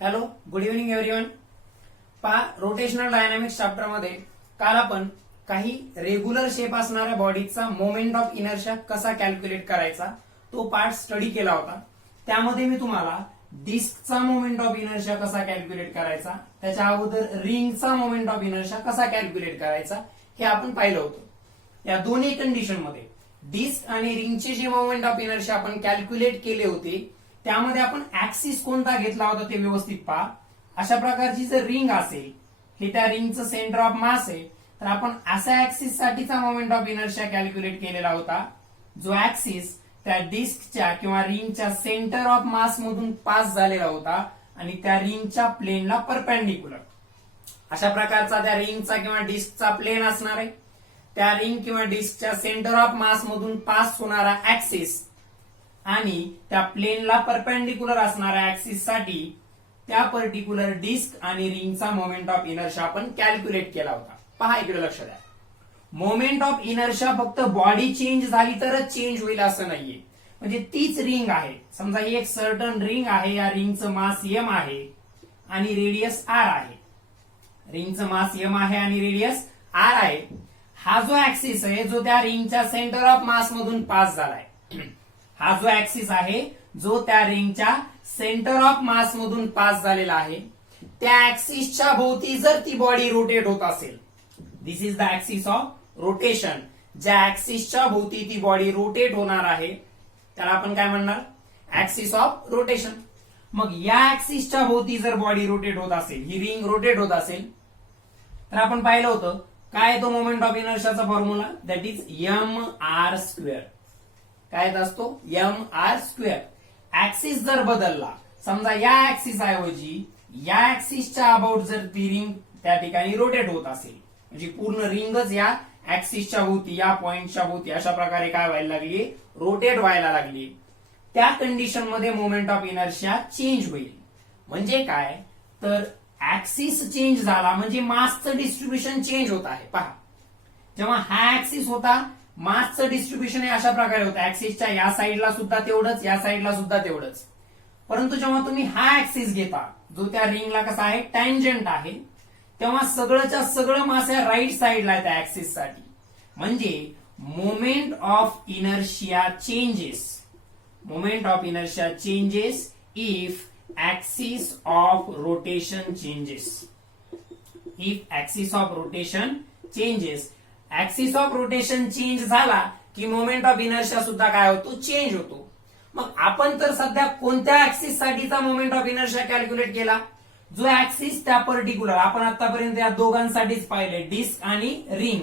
Hello, good evening everyone. पहा, rotational dynamics chapter मध्ये काल आपण काही रेग्युलर शेप असणाऱ्या बॉडीचा मोमेंट ऑफ इनर्शिया कसा कॅल्क्युलेट करायचा तो पार्ट स्टडी केला होता. त्यामध्ये मी तुम्हाला डिस्कचा मोमेंट ऑफ इनर्शिया कसा कॅल्क्युलेट करायचा, त्याच्या अगोदर रिंगचा मोमेंट ऑफ इनर्शिया कसा कॅल्क्युलेट करायचा हे आपण पाहिलं होतं. या दोन्ही कंडिशन मध्ये डिस्क आणि रिंगचे जे मोमेंट ऑफ इनर्शिया आपण कॅल्क्युलेट केले होते त्यामध्ये आपण ऍक्सिस कोणता घेतला होता ते व्यवस्थित पहा. अशा प्रकारची जर रिंग असेल, हे त्या रिंगचं सेंटर ऑफ मास आहे, तर आपण अशा ऍक्सिस साठीचा मोमेंट ऑफ इनर्शिया कॅल्क्युलेट केलेला होता जो ऍक्सिस त्या डिस्कच्या किंवा रिंगच्या सेंटर ऑफ मास मधून पास झालेला होता आणि त्या रिंगच्या प्लेनला परपेंडिक्युलर. अशा प्रकारचा त्या रिंगचा किंवा डिस्कचा प्लेन असणार आहे. त्या रिंग किंवा डिस्कच्या सेंटर ऑफ मास मधून पास होणारा ऍक्सिस आणि त्या प्लेनला परपेंडिक्युलर असणाऱ्या ऍक्सिस साठी त्या पर्टिक्युलर डिस्क आणि रिंगचा मोमेंट ऑफ इनर्शिया आपण कॅल्क्युलेट केला होता. पहा, इकडे लक्ष द्या. मोमेंट ऑफ इनर्शिया फक्त बॉडी चेंज झाली तरच चेंज होईल असं नाहीये. म्हणजे तीच रिंग आहे, समजा ही एक सर्टन रिंग आहे, या रिंगचं मास m आहे आणि रेडियस r आहे. रिंगचं मास m आहे आणि रेडियस r आहे. हा जो ऍक्सिस आहे जो त्या रिंगच्या सेंटर ऑफ मास मधून पास झालाय, हा जो ऍक्सिस आहे जो त्या रिंगच्या सेंटर ऑफ मास मधून पास झालेला आहे, त्या ऍक्सिसच्या भोवती जर ती बॉडी रोटेट होत असेल, this is the axis of rotation. ज्या ऍक्सिसच्या भोवती ती बॉडी रोटेट होणार आहे त्याला आपण काय म्हणणार, ऍक्सिस ऑफ रोटेशन. मग या ऍक्सिसच्या भोवती जर बॉडी रोटेट होत असेल, ही रिंग रोटेट होत असेल, तर आपण पाहिलं होतं काय तो मोमेंट ऑफ इनर्शियाचा फॉर्म्युला, दॅट इज mr². काय असतो, mr². ऍक्सिस जर बदलला, समजा या ऍक्सिस ऐवजी या ऍक्सिसच्या अबाउट जर ती रिंग त्या ठिकाणी रोटेट होत असेल, म्हणजे पूर्ण रिंगच या ऍक्सिसच्या भोवती, या पॉइंटच्या भोवती अशा प्रकारे काय व्हायला लागली, रोटेट व्हायला लागली, त्या कंडिशन मध्ये मोमेंट ऑफ इनर्शिया चेंज होईल. म्हणजे काय तर ऍक्सिस चेंज झाला म्हणजे मासचं डिस्ट्रीब्युशन चेंज होत आहे. पहा, जेव्हा हा ऍक्सिस होता मासचं डिस्ट्रीब्युशन हे अशा प्रकारे होतं, ऍक्सिसच्या या साईडला सुद्धा तेवढंच, या साईडला सुद्धा तेवढंच. परंतु जेव्हा तुम्ही हा ऍक्सिस घेता जो त्या रिंगला कसा आहे, टँजंट आहे, तेव्हा सगळंच्या सगळं मास या राईट साईडला आहे त्या ऍक्सिस साठी. म्हणजे moment of inertia changes, moment of inertia changes if axis of rotation changes. If axis of rotation changes, axis of rotation change झाला की मोमेंट ऑफ इनर्शिया सुद्धा काय होतो, चेंज होतो. मग आपण तर सध्या कोणत्या ऍक्सिस साठीचा मोमेंट ऑफ इनर्शिया कॅल्क्युलेट केला, जो ऍक्सिस त्या पर्टिक्युलर आपण आतापर्यंत या दोघांसाठीच पाहिले, डिस्क आणि रिंग.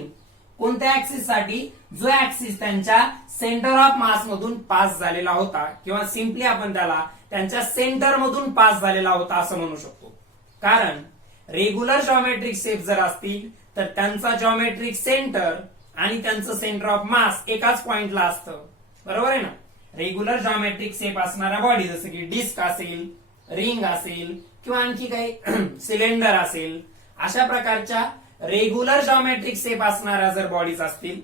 कोणत्या ऍक्सिस साठी, जो ऍक्सिस त्यांच्या सेंटर ऑफ मास मधून पास झालेला होता, किंवा सिम्पली आपण त्याला त्यांच्या सेंटर मधून पास झालेला होता असं म्हणू शकतो. कारण रेग्युलर जॉमेट्रिक शेप जर असतील तर त्यांचा जॉमेट्रिक सेंटर आणि त्यांचं सेंटर ऑफ मास एकाच पॉइंटला असतं, बरोबर आहे ना. रेग्युलर जॉमेट्रिक शेप असणाऱ्या बॉडी जसं की डिस्क असेल, रिंग असेल किंवा आणखी काही सिलेंडर असेल, अशा प्रकारच्या रेग्युलर जॉमेट्रिक शेप असणाऱ्या जर बॉडीज असतील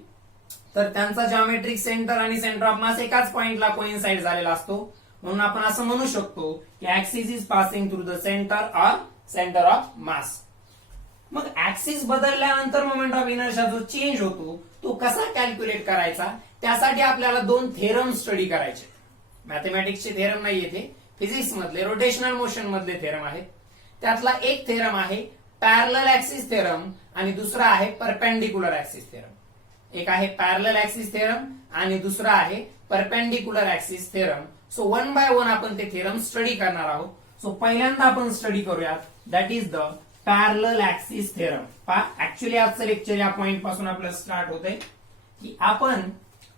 तर त्यांचा जॉमेट्रिक सेंटर आणि सेंटर ऑफ मास एकाच पॉइंटला कोइन्साइड झालेला असतो. म्हणून आपण असं म्हणू शकतो की axis is passing through the centre or centre of मास. मग ऍक्सिस बदलल्यानंतर मोमेंट ऑफ इनर्शिया जो चेंज होतो तो कसा कॅल्क्युलेट करायचा, त्यासाठी आपल्याला दोन थेरम स्टडी करायचे. मॅथमॅटिक्सचे थेरम नाही येथे, फिजिक्स मधले रोटेशनल मोशन मधले थेरम आहेत. त्यातला एक थेरम आहे पॅरलल ऍक्सिस थेरम आणि दुसरा आहे परपेंडिक्युलर ऍक्सिस थेरम. एक आहे पॅरलल ऍक्सिस थेरम आणि दुसरा आहे perpendicular axis theorem. So one by one आपण ते थेरम स्टडी करणार आहोत. सो पहिल्यांदा आपण स्टडी करूयात, that is the parallel axis theorem. Actually आजचं लेक्चर या पॉइंट पासून आपलं स्टार्ट होतंय की आपण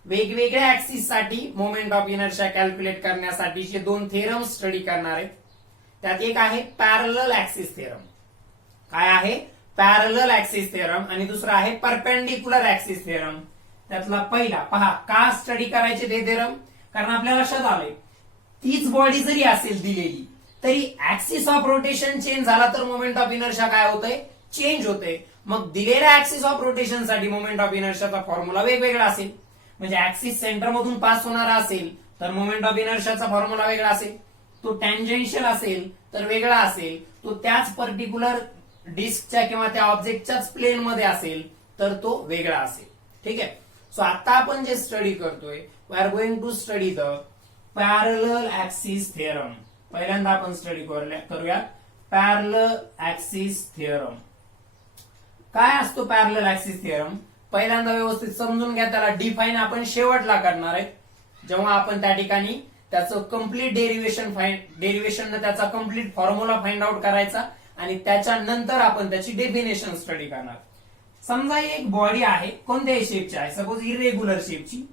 वेगवेगळ्या ऍक्सिस साठी मोमेंट ऑफ इनर्शिया कॅल्क्युलेट करण्यासाठीचे दोन थेरम स्टडी करणार आहेत. त्यात एक आहे पॅरलल ऍक्सिस थेरम. काय आहे, पॅरलल ऍक्सिस थेरम, आणि दुसरा आहे परपेंडिक्युलर ऍक्सिस थेरम. त्यातला पहिला पहा, का स्टडी करायचे ते थेरम, कारण आपल्या लक्षात आलंय तीच बॉडी जरी असेल दिलेली तरी ऍक्सिस ऑफ रोटेशन चेंज झाला तर मोमेंट ऑफ इनर्शिया काय होतंय, चेंज होते. मग दिलेल्या ऍक्सिस ऑफ रोटेशन साठी मोमेंट ऑफ इनर्शियाचा फॉर्म्युला वेगवेगळा असेल. म्हणजे ऍक्सिस सेंटर मधून पास होणारा असेल तर मोमेंट ऑफ इनर्शियाचा फॉर्म्युला वेगळा असेल. तो टँजेन्शियल असेल तर वेगळा असेल, तो त्याच पर्टिक्युलर डिस्कच्या किंवा त्या ऑब्जेक्टच्याच प्लेन मध्ये असेल तर तो वेगळा असेल. ठीक आहे. सो आता आपण जे स्टडी करतोय, we are going to study the parallel axis theorem. पहिल्यांदा आपण स्टडी करूया पॅरलल ऍक्सिस थिअरम. काय असतो पॅरलल ऍक्सिस थिअरम? पहिल्यांदा व्यवस्थित समजून घ्या. त्याला डिफाईन आपण शेवटला करणार आहे, जेव्हा आपण त्या ठिकाणी त्याचं कम्प्लीट डेरिव्हेशन त्याचा कम्प्लीट फॉर्म्युला फाइंड आउट करायचा आणि त्याच्यानंतर आपण त्याची डेफिनेशन स्टडी करणार. समजा एक बॉडी आहे, कोणत्याही शेपची आहे, सपोज इरेग्युलर शेपची,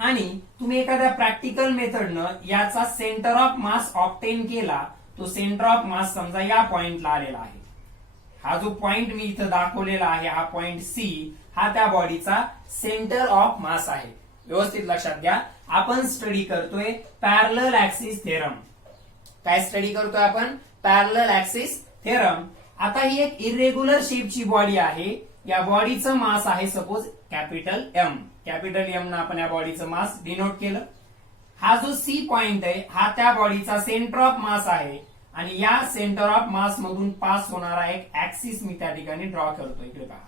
आणि तुम्ही एखाद्या प्रॅक्टिकल मेथडनं याचा सेंटर ऑफ मास ऑब्टेन केला. तो सेंटर ऑफ मास समजा या पॉइंटला आलेला आहे. हा जो पॉइंट मी इथं दाखवलेला आहे, हा पॉइंट सी, हा त्या बॉडीचा सेंटर ऑफ मास आहे. व्यवस्थित लक्षात घ्या, आपण स्टडी करतोय पॅरलल ऍक्सिस थिअरम. काय स्टडी करतोय आपण? Parallel axis theorem. आता ही एक इरेग्युलर शेपची बॉडी आहे. या बॉडीचं मास आहे suppose capital M. Capital M ना आपण या बॉडीचं मास डिनोट केलं. हा जो सी पॉइंट आहे, हा त्या बॉडीचा सेंटर ऑफ मास आहे आणि या सेंटर ऑफ मास मधून पास होणारा एक ऍक्सिस मी त्या ठिकाणी ड्रॉ करतोय. इकडे पहा,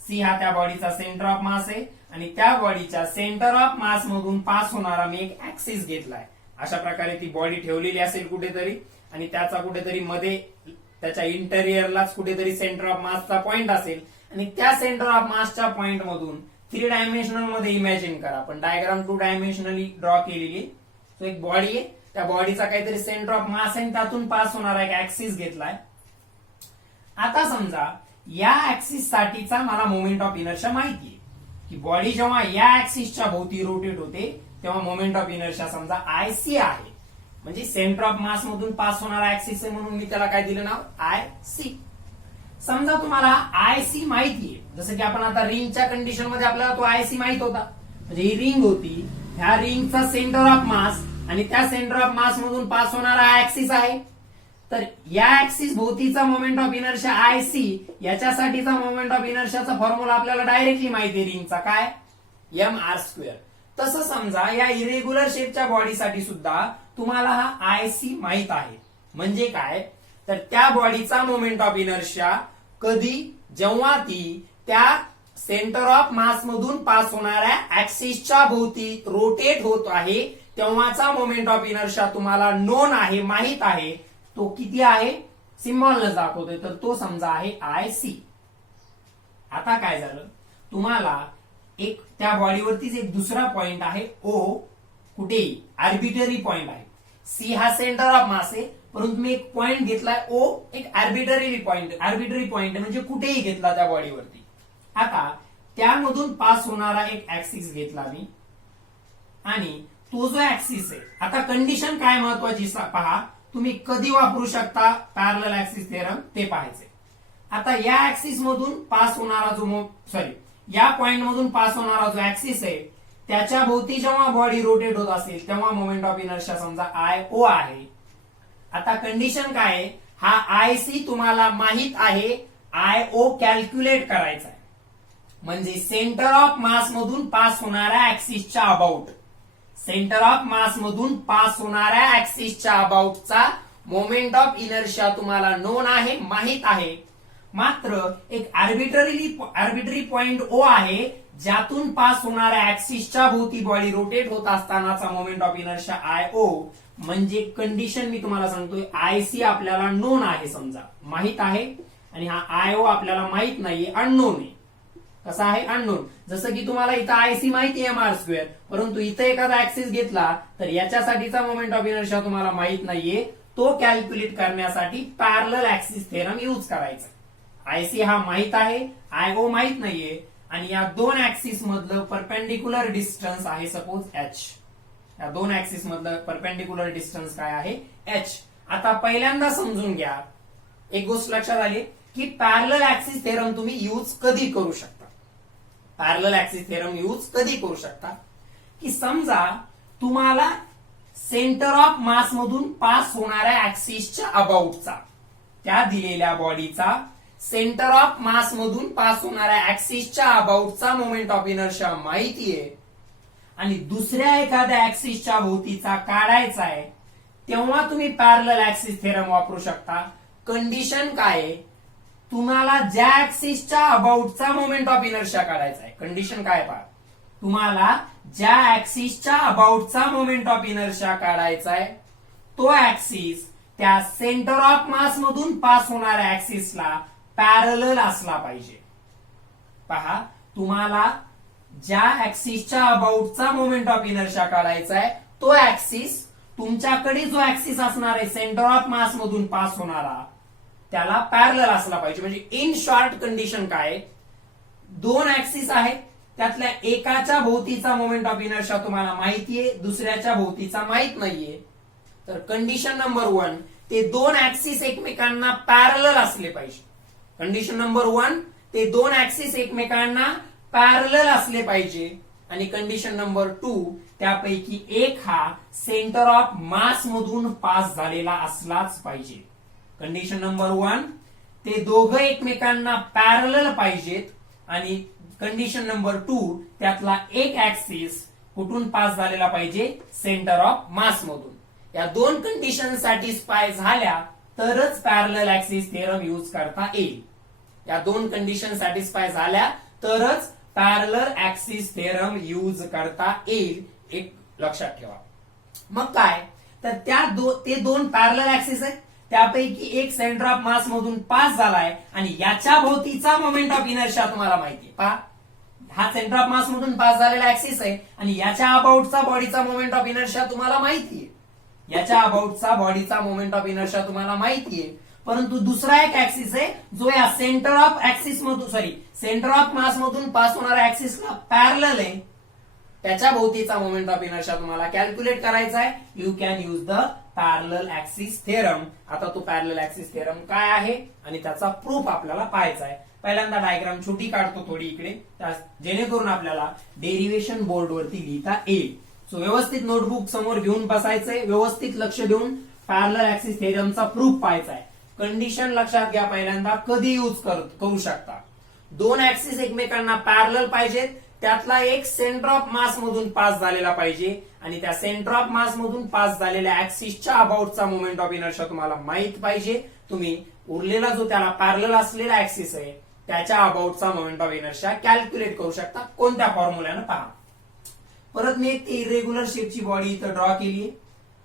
सी हा त्या बॉडीचा सेंटर ऑफ मास आहे आणि त्या बॉडीच्या सेंटर ऑफ मास मधून पास होणारा मी एक ऍक्सिस घेतलाय. अशा प्रकारे ती बॉडी ठेवलेली असेल कुठेतरी आणि त्याचा कुठेतरी मध्ये त्याच्या इंटेरियरलाच कुठेतरी सेंटर ऑफ मासचा पॉइंट असेल आणि त्या सेंटर ऑफ मासच्या पॉइंट मधून 3 डायमेन्शनल मध्ये इमॅजिन करा. आपण डायग्राम 2 डायमेन्शनली ड्रॉ केलेली. तो एक बॉडी आहे, त्या बॉडीचा काहीतरी सेंटर ऑफ मास आहे, त्यातून पास होणारा एक ऍक्सिस घेतलाय. आता समजा या ऍक्सिस साठीचा मला मोमेंट ऑफ इनर्शिया माहिती आहे की बॉडी जेव्हा या ऍक्सिसच्या भोवती रोटेट होते तेव्हा मोमेंट ऑफ इनर्शिया समजा आय सी आहे, म्हणजे सेंटर ऑफ मास मधून पास होणारा ऍक्सिस आहे म्हणून मी त्याला काय दिलं नाव? I C. समजा तुम्हाला आय सी माहितीये, जसं की आपण आता रिंगच्या कंडिशन मध्ये आपल्याला तो आय सी माहित होता, म्हणजे ही रिंग होती, ह्या रिंगचा सेंटर ऑफ मास आणि त्या सेंटर ऑफ मास मधून पास होणारा ऍक्सिस आहे. तर या ऍक्सिस भोवतीचा moment of inertia I C, याच्यासाठीचा मोमेंट ऑफ इनर्शियाचा फॉर्म्युला आपल्याला डायरेक्टली माहिती आहे रिंगचा, काय? M R square. तसं समजा या इरेग्युलर शेपच्या बॉडीसाठी सुद्धा तुम्हाला हा आय सी माहित आहे. म्हणजे काय? तर त्या बॉडीचा मोमेंट ऑफ इनर्शिया कधी, जेव्हा ती त्या सेंटर ऑफ मास मधून पास होणाऱ्या ऍक्सिसच्या भोवती रोटेट होत आहे तेव्हाचा मोमेंट ऑफ इनर्शिया तुम्हाला नोन आहे, माहित आहे. तो किती आहे? सिम्बॉल न दाखवतोय, तर तो समजा आहे आय सी. आता काय झालं, तुम्हाला एक त्या बॉडीवरतीच एक दुसरा पॉइंट आहे ओ, कुठेही आर्बिटरी पॉइंट आहे. सी हा सेंटर ऑफ मास आहे, परंतु मी एक पॉइंट घेतलाय ओ, एक आर्बिटरी पॉइंट म्हणजे कुठेही घेतला त्या बॉडीवरती. आता त्यामधून पास होणारा एक ऍक्सिस घेतला मी आणि तो जो ऍक्सिस आहे, आता कंडिशन काय महत्वाची पहा, तुम्ही कधी वापरू शकता पॅरलल ऍक्सिस थिअरम ते पाहायचे. आता या ऍक्सिस मधून पास होणारा जो या पॉइंट मधून पास होणारा जो ऍक्सिस आहे त्याच्या भोवती जेव्हा बॉडी रोटेट होत असेल तेव्हा मोमेंट ऑफ इनर्शिया समजा आय ओ आहे. आता कंडिशन काय आहे, हा आय सी तुम्हाला माहित आहे, आय ओ कॅल्क्युलेट करायचा आहे. म्हणजे सेंटर ऑफ मास मधून पास होणाऱ्या ऍक्सिसच्या अबाउट, सेंटर ऑफ मास मधून पास होणाऱ्या ऍक्सिसच्या अबाउटचा मोमेंट ऑफ इनर्शिया तुम्हाला नोन आहे, माहित आहे. मात्र एक आर्बिटरी पॉइंट ओ आहे ज्यातून पास होणाऱ्या ऍक्सिसच्या भोवती बॉडी रोटेट होत असतानाचा moment of inertia I O. म्हणजे कंडिशन मी तुम्हाला सांगतोय, आय सी आपल्याला नोन आहे, समजा माहित आहे, आणि हा आय ओ आपल्याला माहित नाहीये, अननोन आहे. कसा आहे? अननोन. जसं की तुम्हाला इथं आय सी माहिती आहे एम आर स्क्वेअर, परंतु इथं एखादा ऍक्सिस घेतला तर याच्यासाठीचा मोमेंट ऑफ इनर्शिया तुम्हाला माहित नाहीये. तो कॅल्क्युलेट करण्यासाठी पॅरलल ऍक्सिस थिअरम यूज करायचा. आय सी हा माहित आहे, आय ओ माहित नाहीये, आणि या दोन ऍक्सिस मधलं परपेंडिक्युलर डिस्टन्स आहे सपोज एच. या दोन ऍक्सिस मधलं परपेंडिक्युलर डिस्टन्स काय आहे? एच. आता पहिल्यांदा समजून घ्या, एक गोष्ट लक्षात आली की पॅरलल ऍक्सिस थिअरम तुम्ही यूज कधी करू शकता. पॅरलल ऍक्सिस थिअरम यूज कधी करू शकता की समजा तुम्हाला सेंटर ऑफ मास मधून पास होणाऱ्या ऍक्सिसच्या अबाउटचा, त्या दिलेल्या बॉडीचा सेंटर ऑफ मास मधून पास होणाऱ्या ऍक्सिसच्या अबाउटचा मोमेंट ऑफ इनर्शिया माहितीये आणि दुसऱ्या एखाद्या ऍक्सिसच्या भोवतीचा काढायचा आहे, तेव्हा तुम्ही पॅरलल ऍक्सिस थेरम वापरू शकता. कंडिशन काय आहे, तुम्हाला ज्या ऍक्सिसच्या अबाउटचा मोमेंट ऑफ इनर्शिया काढायचा आहे. कंडिशन काय पहा, तुम्हाला ज्या ऍक्सिसच्या अबाउटचा मोमेंट ऑफ इनर्शिया काढायचा आहे तो ऍक्सिस त्या सेंटर ऑफ मास मधून पास होणाऱ्या ऍक्सिसला पॅरलल असला पाहिजे. पहा, तुम्हाला ज्या ऍक्सिसच्या अबाउटचा मोमेंट ऑफ इनर्शिया काढायचा आहे तो ऍक्सिस तुमच्याकडे जो ऍक्सिस असणार आहे सेंटर ऑफ मास मधून पास होणारा त्याला पॅरलल असला पाहिजे. म्हणजे इन शॉर्ट कंडिशन काय, दोन ऍक्सिस आहेत, त्यातल्या एकाच्या भोवतीचा मोमेंट ऑफ इनर्शिया तुम्हाला माहितीये, दुसऱ्याच्या भोवतीचा माहित नाहीये. तर कंडिशन नंबर 1, ते दोन ऍक्सिस एकमेकांना पॅरलल असले पाहिजे. कंडिशन नंबर 1, ते दोन ऍक्सिस एकमेकांना पॅरलल असले पाहिजे. आणि कंडिशन नंबर 2, त्यापैकी एक हा सेंटर ऑफ मास मधून पास झालेला असलाच पाहिजे. कंडिशन नंबर 1, ते दोघं एकमेकांना पॅरलल पाहिजेत. आणि कंडिशन नंबर 2, त्यातला एक ऍक्सिस कुठून पास झालेला पाहिजे, सेंटर ऑफ मास मधून. या दोन कंडिशन सॅटिस्फाय झाल्या तरच पॅरलल ऍक्सिस थेरम यूज करता येईल. या दोन कंडिशन सॅटिस्फाय झाल्या तरच पॅरलल ऍक्सिस थेरम यूज करता येईल, एक लक्षात ठेवा. मग काय, तर ते दोन पॅरलल ऍक्सिस आहेत, त्यापैकी एक सेंटर ऑफ मास मधून पास झालाय आणि याच्या भोवतीचा मोमेंट ऑफ इनर्शिया तुम्हाला माहिती आहे. पहा, हा सेंटर ऑफ मास मधून पास झालेला ऍक्सिस आहे आणि याच्या अबाउटचा बॉडीचा मोमेंट ऑफ इनर्शिया तुम्हाला माहितीये. याच्या अबाउटचा बॉडीचा मोमेंट ऑफ इनर्शिया तुम्हाला माहितीये, परंतु दुसरा एक ऍक्सिस आहे जो या सेंटर ऑफ मास मधून पास होणाऱ्या ऍक्सिसला पॅरलल आहे. त्याच्या भोवतीचा मोमेंट ऑफ इनर्शिया तुम्हाला कॅल्क्युलेट करायचा आहे. You can use the parallel axis theorem. आता तो पॅरलल ऍक्सिस थेरम काय आहे आणि त्याचा प्रूफ आपल्याला पाहायचा आहे. पहिल्यांदा डायग्राम छोटी काढतो थोडी इकडे, जेणेकरून आपल्याला डेरिव्हेशन बोर्डवरती लिहिता येईल. सो व्यवस्थित नोटबुक समोर घेऊन बसायचंय, व्यवस्थित लक्ष देऊन पॅरलल ऍक्सिस थेरमचा प्रूफ पाहायचा आहे. कंडिशन लक्षात घ्या, पहिल्यांदा कधी यूज करू शकता, दोन ऍक्सिस एकमेकांना पॅरलल पाहिजेत, त्यातला एक सेंटर ऑफ मास मधून पास झालेला पाहिजे आणि त्या सेंटर ऑफ मास मधून पास झालेल्या ऍक्सिसच्या अबाउटचा मोमेंट ऑफ इनर्शिया तुम्हाला माहित पाहिजे. तुम्ही उरलेला जो त्याला पॅरलल असलेला ऍक्सिस आहे त्याच्या अबाउटचा मोमेंट ऑफ इनर्शिया कॅल्क्युलेट करू शकता. कोणत्या फॉर्म्युल्यानं पहा. परत मी एक इरेग्युलर शेपची बॉडी इथं ड्रॉ केली आहे.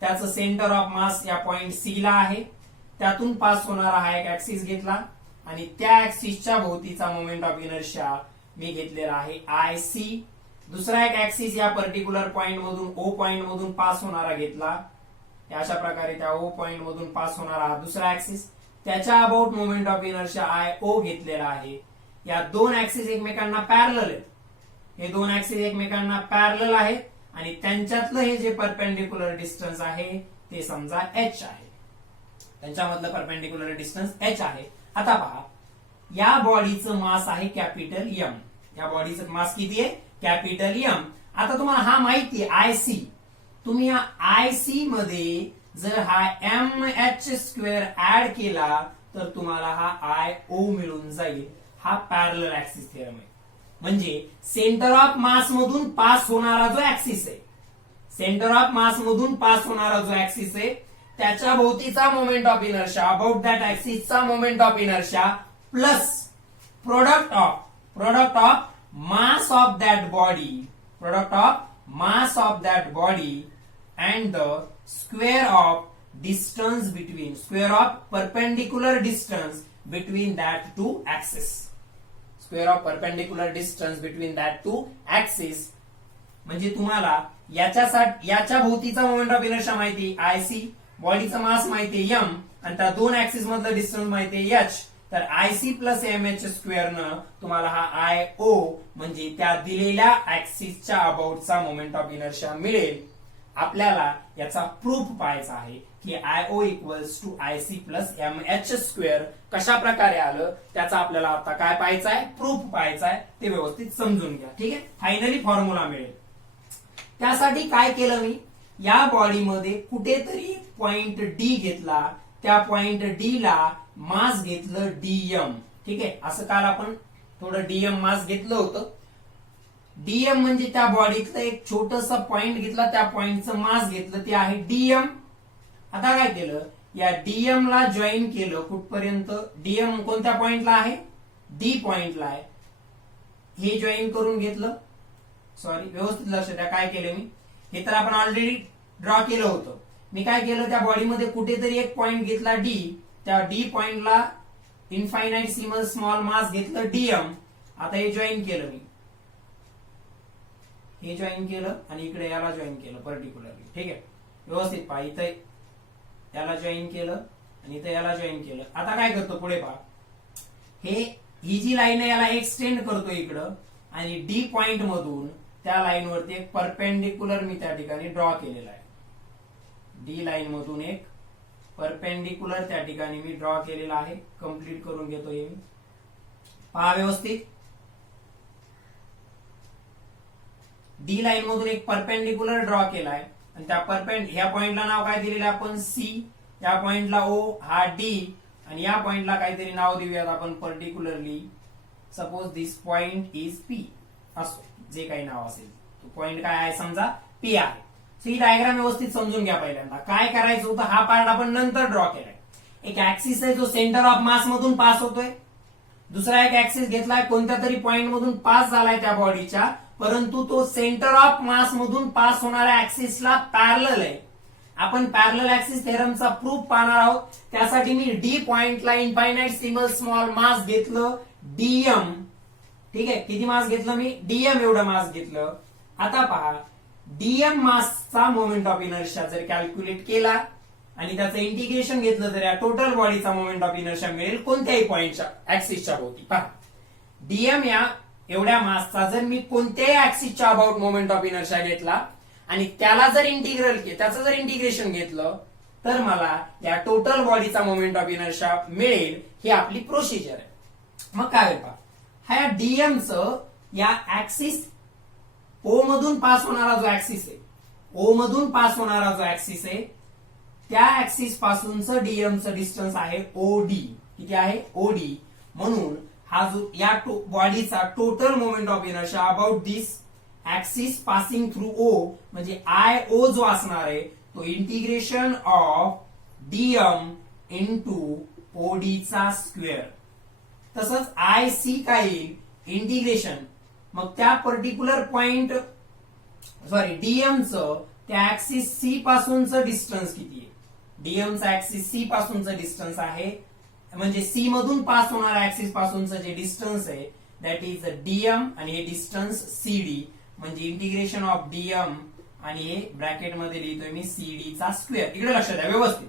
त्याचं सेंटर ऑफ मास या पॉइंट सी ला आहे, त्यातून पास होणारा हा एक ऍक्सिस घेतला आणि त्या ऍक्सिसच्या भोवतीचा मोमेंट ऑफ इनर्शिया मी घेतलेला आहे आय सी. दुसरा एक ऍक्सिस या पर्टिक्युलर पॉइंट मधून ओ पॉइंट मधून पास होणारा घेतला. अशा प्रकारे त्या ओ पॉइंट मधून पास होणारा हा दुसरा ऍक्सिस, त्याच्या about moment of inertia I O घेतलेला आहे. या दोन ऍक्सिस एकमेकांना पॅरलल आहेत. हे दोन ऍक्सिस एकमेकांना पॅरलल आहेत आणि त्यांच्यातलं हे जे परपेंडिक्युलर डिस्टन्स आहे ते समजा एच आहे. त्यांच्यामधलं परपेंडिक्युलर डिस्टन्स एच आहे. आता पहा, या बॉडीचं मास आहे कॅपिटल एम. या बॉडीचं मास किती आहे, कॅपिटल एम. आता तुम्हाला हा माहिती आहे आय सी. तुम्ही या आय सी मध्ये जर हा एम एच स्क्वेअर ऍड केला तर तुम्हाला हा आय ओ मिळून जाईल. हा पॅरलल ऍक्सिस थेरम आहे. म्हणजे सेंटर ऑफ मास मधून पास होणारा जो ऍक्सिस आहे, सेंटर ऑफ मास मधून पास होणारा जो ऍक्सिस आहे त्याच्या भोवतीचा moment of inertia, about that ऍक्सिसचा moment of inertia plus product of mass of that body and the square of perpendicular distance between that two axis. Square of perpendicular distance between that two axis. म्हणजे तुम्हाला याच्या भोवतीचा moment of inertia माहिती I C, बॉडीचा mass माहिती M आणि त्या दोन ऍक्सिस मधलं डिस्टन्स माहिती एच. तर I C plus M H square न तुम्हाला हा आय ओ म्हणजे त्या दिलेल्या ऍक्सिसच्या अबाउटचा मोमेंट ऑफ इनर्शिया मिळेल. आपल्याला याचा प्रूफ पाहायचा आहे की I O equals to I C plus M H square कशा प्रकारे आलं त्याचा आपल्याला आता काय पाहायचा आहे, प्रूफ पाहायचा आहे. ते व्यवस्थित समजून घ्या. ठीक आहे, फायनली फॉर्म्युला मिळेल. त्यासाठी काय केलं मी, या बॉडीमध्ये कुठेतरी पॉइंट डी घेतला, त्या पॉइंट डी ला मास घेतलं डीएम. ठीक आहे, असं काल आपण थोडं डीएम मास घेतलं होतं. डीएम म्हणजे त्या बॉडीतलं एक छोटस पॉइंट घेतला, त्या पॉइंटचं मास घेतलं, ते आहे डीएम. आता काय केलं, या डीएम ला जॉईन केलं कुठपर्यंत, डीएम कोणत्या पॉइंटला आहे, डी पॉइंटला आहे, हे जॉईन करून घेतलं. सॉरी, व्यवस्थित लक्ष द्या काय केलं मी, हे तर आपण ऑलरेडी ड्रॉ केलं होतं. मी काय केलं, त्या बॉडीमध्ये कुठेतरी एक पॉइंट घेतला डी, त्या डी पॉइंटला इनफायनाइट स्मॉल मास घेतलं डीएम. आता हे जॉईन केलं मी, हे जॉईन केलं आणि इकडे याला जॉईन केलं पर्टिक्युलरली. ठीक आहे, व्यवस्थित पहा, इथं याला जॉईन केलं आणि इथं याला जॉईन केलं. आता काय करतो पुढे पहा, ही जी लाईन आहे याला एक्सटेंड करतो इकडं आणि डी पॉइंट मधून त्या लाईन वरती एक परपेंडिक्युलर मी त्या ठिकाणी ड्रॉ केलेला आहे. डी लाईन मधून एक परपेंडिक्युलर त्या ठिकाणी मी ड्रॉ केलेला आहे. कंप्लीट करून घेतो हे मी, पहा व्यवस्थित. डी लाईन मधून एक परपेंडिक्युलर ड्रॉ केलाय आणि त्या ह्या पॉइंटला नाव काय दिलेलं आपण सी, या पॉइंटला ओ, हा डी आणि या पॉइंटला काहीतरी नाव देऊयात आपण particularly. Suppose this point is P, असो जे काही नाव असेल, तो पॉइंट काय आहे समजा पी आहे. ही डायग्राम व्यवस्थित समजून घ्या. पहिल्यांदा काय करायचं होतं, हा पार्ट आपण नंतर ड्रॉ केलाय. एक ऍक्सिस आहे जो सेंटर ऑफ मास मधून पास होतोय, दुसरा एक ऍक्सिस घेतलाय कोणत्या तरी पॉइंट मधून पास झालाय त्या बॉडीच्या, परंतु तो सेंटर ऑफ मास मधून पास होणाऱ्या ऍक्सिसला पॅरलल आहे. आपण पॅरलल ऍक्सिस थेरमचा प्रूफ पाहणार आहोत. त्यासाठी मी डी पॉइंटला इनफायनाइट स्मॉल मास घेतलं डीएम. ठीक आहे, किती मास घेतलं मी, डीएम एवढं मास घेतलं. आता पहा, डीएम मासचा मोमेंट ऑफ इनर्शिया जर कॅल्क्युलेट केला आणि त्याचं इंटिग्रेशन घेतलं तर या टोटल बॉडीचा मोमेंट ऑफ इनर्शिया मिळेल कोणत्याही पॉइंटच्या ऍक्सिसच्या भोवती. पहा, डीएम या एवढ्या मासचा जर मी कोणत्याही ऍक्सिसच्या अबाउट मोमेंट ऑफ इनर्शिया घेतला आणि त्याला जर त्याचं जर इंटिग्रेशन घेतलं तर मला या टोटल बॉडीचा मोमेंट ऑफ इनर्शिया मिळेल. ही आपली प्रोसिजर आहे. मग काय होईल पहा, हा डीएमचं या ऍक्सिस ओ मधून पास होणारा जो ऍक्सिस आहे, ओ मधून पास होणारा जो ऍक्सिस आहे त्या ऍक्सिस पासूनचं डीएमचं डिस्टन्स आहे ओडी. किती आहे, ओडी. म्हणून हा जो या बॉडीचा total moment of inertia about this axis passing through O म्हणजे आय ओ जो असणार आहे तो इंटिग्रेशन ऑफ डीएम इंटू ओडीचा स्क्वेअर. तसंच आय सी काय येईल, इंटिग्रेशन. मग त्या पर्टिक्युलर पॉइंट डीएमचं त्या ऍक्सिस सी पासूनचं डिस्टन्स किती आहे, डीएमचा ऍक्सिस सी पासूनचं डिस्टन्स आहे, म्हणजे सी मधून पास होणाऱ्या ऍक्सिस पासूनचं जे डिस्टन्स आहे दॅट इज डीएम आणि हे डिस्टन्स सीडी. म्हणजे इंटिग्रेशन ऑफ डीएम आणि हे ब्रॅकेट मध्ये लिहितोय मी सीडीचा स्क्वेअर. इकडे लक्ष द्या व्यवस्थित.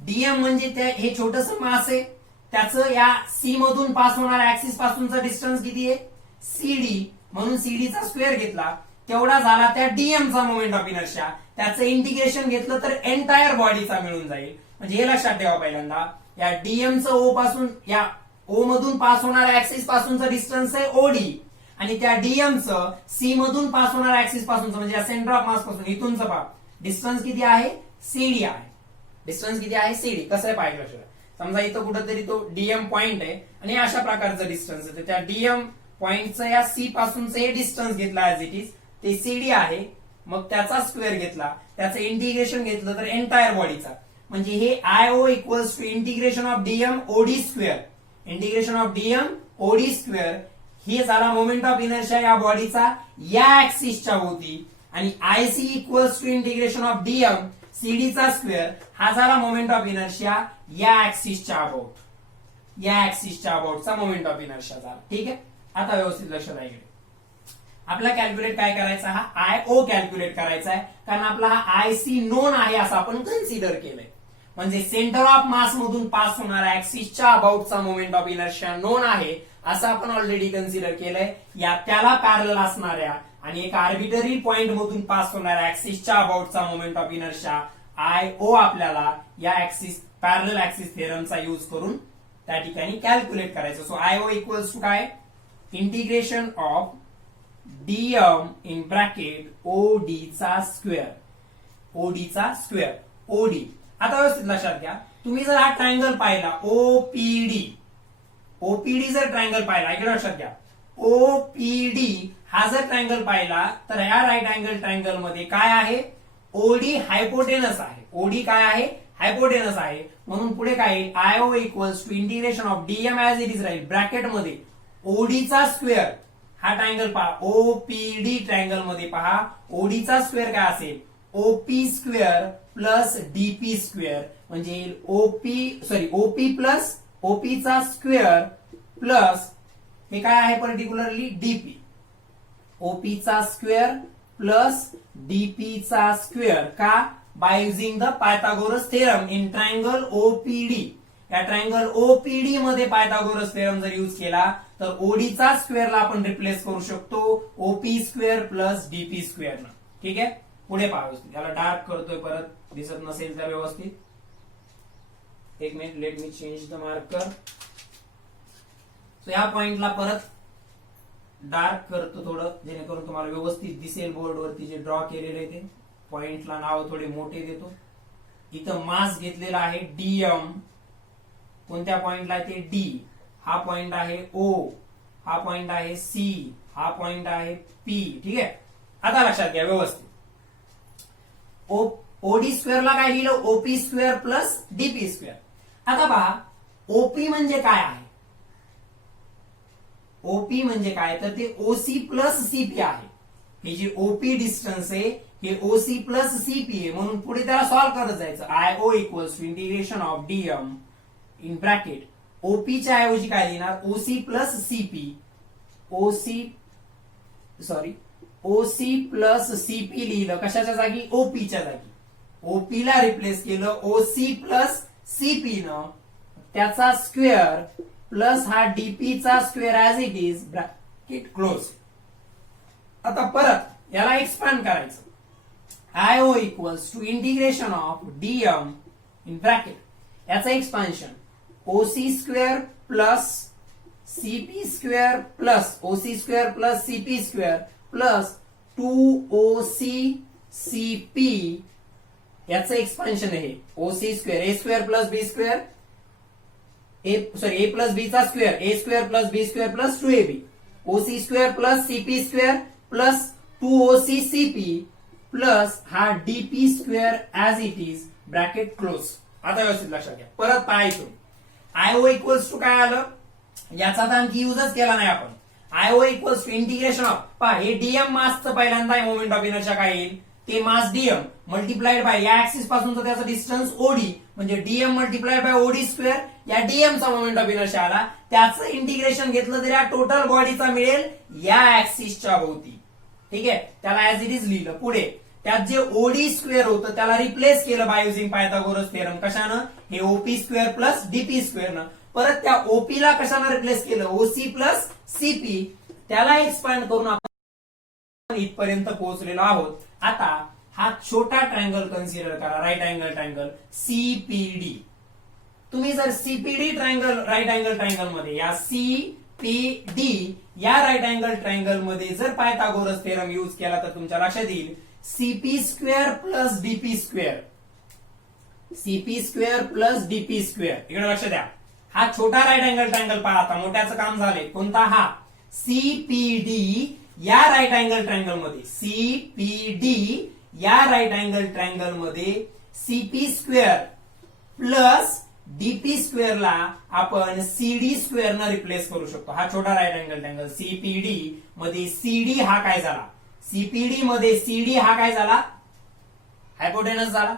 डीएम म्हणजे हे छोटस मास आहे, त्याचं या सी मधून पास होणाऱ्या ऍक्सिस पासूनचा डिस्टन्स किती आहे, सीडी. म्हणून सीडीचा स्क्वेअर घेतला तेवढा झाला त्या डीएमचा मोमेंट ऑफ इनर्शिया. त्याचं इंटिग्रेशन घेतलं तर एंटायर बॉडीचा मिळून जाईल. म्हणजे हे लक्षात ठेवा पहिल्यांदा, या डीएमचं ओ पासून या ओ मधून पास होणाऱ्या ऍक्सिस पासूनचा डिस्टन्स आहे ओडी आणि त्या डीएमचं सी मधून पास होणाऱ्या ऍक्सिस पासूनचं म्हणजे या सेंटर ऑफ मास पासून इथूनचं पहा डिस्टन्स किती आहे, सीडी आहे. डिस्टन्स किती आहे, सीडी. कसं आहे पाहिजे लक्षात. समजा इथं कुठेतरी तो डीएम पॉइंट आहे आणि अशा प्रकारचं डिस्टन्स आहे, त्या डीएम पॉइंटचं या सी पासूनचं हे डिस्टन्स घेतला ऍज इट इज, ते सीडी आहे. मग त्याचा स्क्वेअर घेतला, त्याचं इंटिग्रेशन घेतलं तर एंटायर बॉडीचा, म्हणजे हे I O equals to integration of DM OD square. Integration of DM OD square हे झाला मोमेंट ऑफ इनर्शिया या बॉडीचा या ऍक्सिसच्या भोवती. आणि I C equals to integration of DM सीडीचा स्क्वेअर हा झाला मोमेंट ऑफ इनर्शिया या ऍक्सिसच्या अबाउट, या ऍक्सिसच्या अबाउटचा मोमेंट ऑफ इनर्शिया झाला. ठीक आहे, आता व्यवस्थित लक्ष द्या. इकडे आपला कॅल्क्युलेट काय करायचा, हा आय ओ कॅल्क्युलेट करायचा आहे, कारण आपला हा आय सी नोन आहे असं आपण कन्सिडर केलंय. म्हणजे सेंटर ऑफ मास मधून पास होणाऱ्या ऍक्सिसच्या अबाउटचा मोमेंट ऑफ इनर्शिया नोन आहे असं आपण ऑलरेडी कन्सिडर केलंय. या त्याला पॅरलल असणाऱ्या आणि एक आर्बिटरी पॉइंट मधून पास होणाऱ्या ऍक्सिसच्या अबाउटचा moment of inertia I O आपल्याला या ऍक्सिस पॅरलल ऍक्सिस थेरमचा युज करून त्या ठिकाणी कॅल्क्युलेट करायचं. So I O equals to काय, integration of DM in bracket ओडीचा स्क्वेअर, ओडीचा स्क्वेअर ओडी. आता व्यवस्थित लक्षात घ्या, तुम्ही जर हा ट्रायंगल पाहिला ओपीडी, ओपीडी जर ट्रायंगल पाहिला, इकडे लक्षात घ्या, ओपीडी हा जर ट्रायंगल पाहिला तर या राईट अँगल ट्रायंगल मध्ये काय आहे, ओडी हायपोटेनस आहे. ओडी काय आहे? हायपोटेनस आहे. म्हणून पुढे काय येईल? IO equals to integration of DM as it is राहील ब्रॅकेट मध्ये ओडीचा स्क्वेअर. हा ट्रायंगल पहा, ओपीडी ट्रायंगल मध्ये पहा ओडीचा स्क्वेअर काय असेल? OP square plus DP square म्हणजे ओपी प्लस ओपीचा स्क्वेअर प्लस हे काय आहे पर्टिक्युलरली? डीपी. ओपीचा स्क्वेअर प्लस डीपीचा स्क्वेअर का? By using the Pythagoras theorem in triangle OPD. या ट्रायंगल ओपीडी मध्ये पायथागोरस थेरम जर युज केला तर ओडीचा स्क्वेअरला आपण रिप्लेस करू शकतो OP square plus DP square. ठीक आहे, पुढे पहा व्यवस्थित. याला डार्क करतोय परत, दिसत नसेल तर व्यवस्थित. एक minute, let me change the marker. So या पॉइंटला परत डार्क करतो थोडं, जेणेकरून तुम्हाला व्यवस्थित दिसेल बोर्डवरती जे ड्रॉ केलेले आहे ते. पॉइंटला नाव थोडे मोठे देतो. इथं मास घेतलेला आहे डीएम. कोणत्या पॉइंटला ते? डी. हा पॉइंट आहे ओ, हा पॉइंट आहे सी, हा पॉइंट आहे पी. ठीक आहे, आता लक्षात घ्या व्यवस्थित. ओडी स्क्वेअरला काय लिहिलं? OP square plus DP square. आता पहा ओपी म्हणजे काय आहे? ओपी म्हणजे काय तर ते ओसी प्लस सीपी आहे. हे जे ओपी डिस्टन्स आहे हे ओसी प्लस सीपी आहे. म्हणून पुढे त्याला सॉल्व्ह करत जायचं. IO equals to integration of DM in bracket ओपीच्या ऐवजी काय लिहिणार? OC plus CP. OC plus CP लिहिलं कशाच्या जागी? ओपीच्या जागी. ओपीला रिप्लेस केलं ओसी प्लस सीपी न, त्याचा स्क्वेअर प्लस हा डीपीचा square as it is bracket close. आता परत याला एक्सपांड करायचं. IO equals to integration of DM in bracket याचं expansion OC square plus CP square plus OC square plus CP square plus 2ओसी सीपी याचं expansion आहे OC square A square plus B square A plus B चा square A square plus B square plus 2ab OC square plus CP square plus 2ओसी CP plus हा DP square as it is bracket close. आता व्यवस्थित लक्षात घ्या. परत पाहायचो IO equals to काय आलं? याचा तर आणखी युजच केला नाही आपण. IO equals to integration of पहा हे डीएम मासचं पहिल्यांदा मोमेंट ऑफ इनर्शिया काय येईल? ते मास डीएम मल्टिप्लाइड बाय या ऍक्सिस पासूनचा त्याचा डिस्टन्स ओडी म्हणजे DM multiplied by OD square. या डीएमचा मोमेंट ऑफ इनर्शिया आला, त्याचं इंटिग्रेशन घेतलं तर या टोटल बॉडीचा मिळेल या ऍक्सिसच्या भोवती. ठीक आहे, त्याला ऍज इट इज लिहिलं. पुढे त्यात जे ओडी स्क्वेअर होतं त्याला रिप्लेस केलं बाय युझिंग पायथागोरस थेरम. कशानं? हे ओपी स्क्वेअर प्लस डीपी स्क्वेअरनं. परत त्या ओपीला कशानं रिप्लेस केलं? OC plus CP. त्याला एक्सपांड करून आपण इथपर्यंत पोहोचलेलो आहोत. आता हा छोटा ट्रायंगल कन्सिडर करा, राईट अँगल ट्रायंगल सीपीडी. तुम्ही जर CPD triangle right angle triangle मध्ये या सीपीडी या राईट अँगल ट्रायंगल मध्ये जर पायथागोरस थेरम यूज केला तर तुमच्या लक्षात येईल CP square plus DP square. CP square plus DP square. इकडे लक्ष द्या. हा छोटा राईट अँगल ट्रायंगल पहा. आता मोठ्याचं काम झालंय. कोणता? हा सीपीडी या राईट अँगल ट्रायंगल मध्ये सीपीडी या राईट अँगल ट्रायंगल मध्ये सीपी स्क्वेअर प्लस डीपी स्क्वेअरला आपण सीडी स्क्वेअर न रिप्लेस करू शकतो. हा छोटा राईट अँगल ट्रायंगल सीपीडी मध्ये सीडी हा काय झाला? सीपीडी मध्ये सीडी हा काय झाला? हायपोटेनस झाला.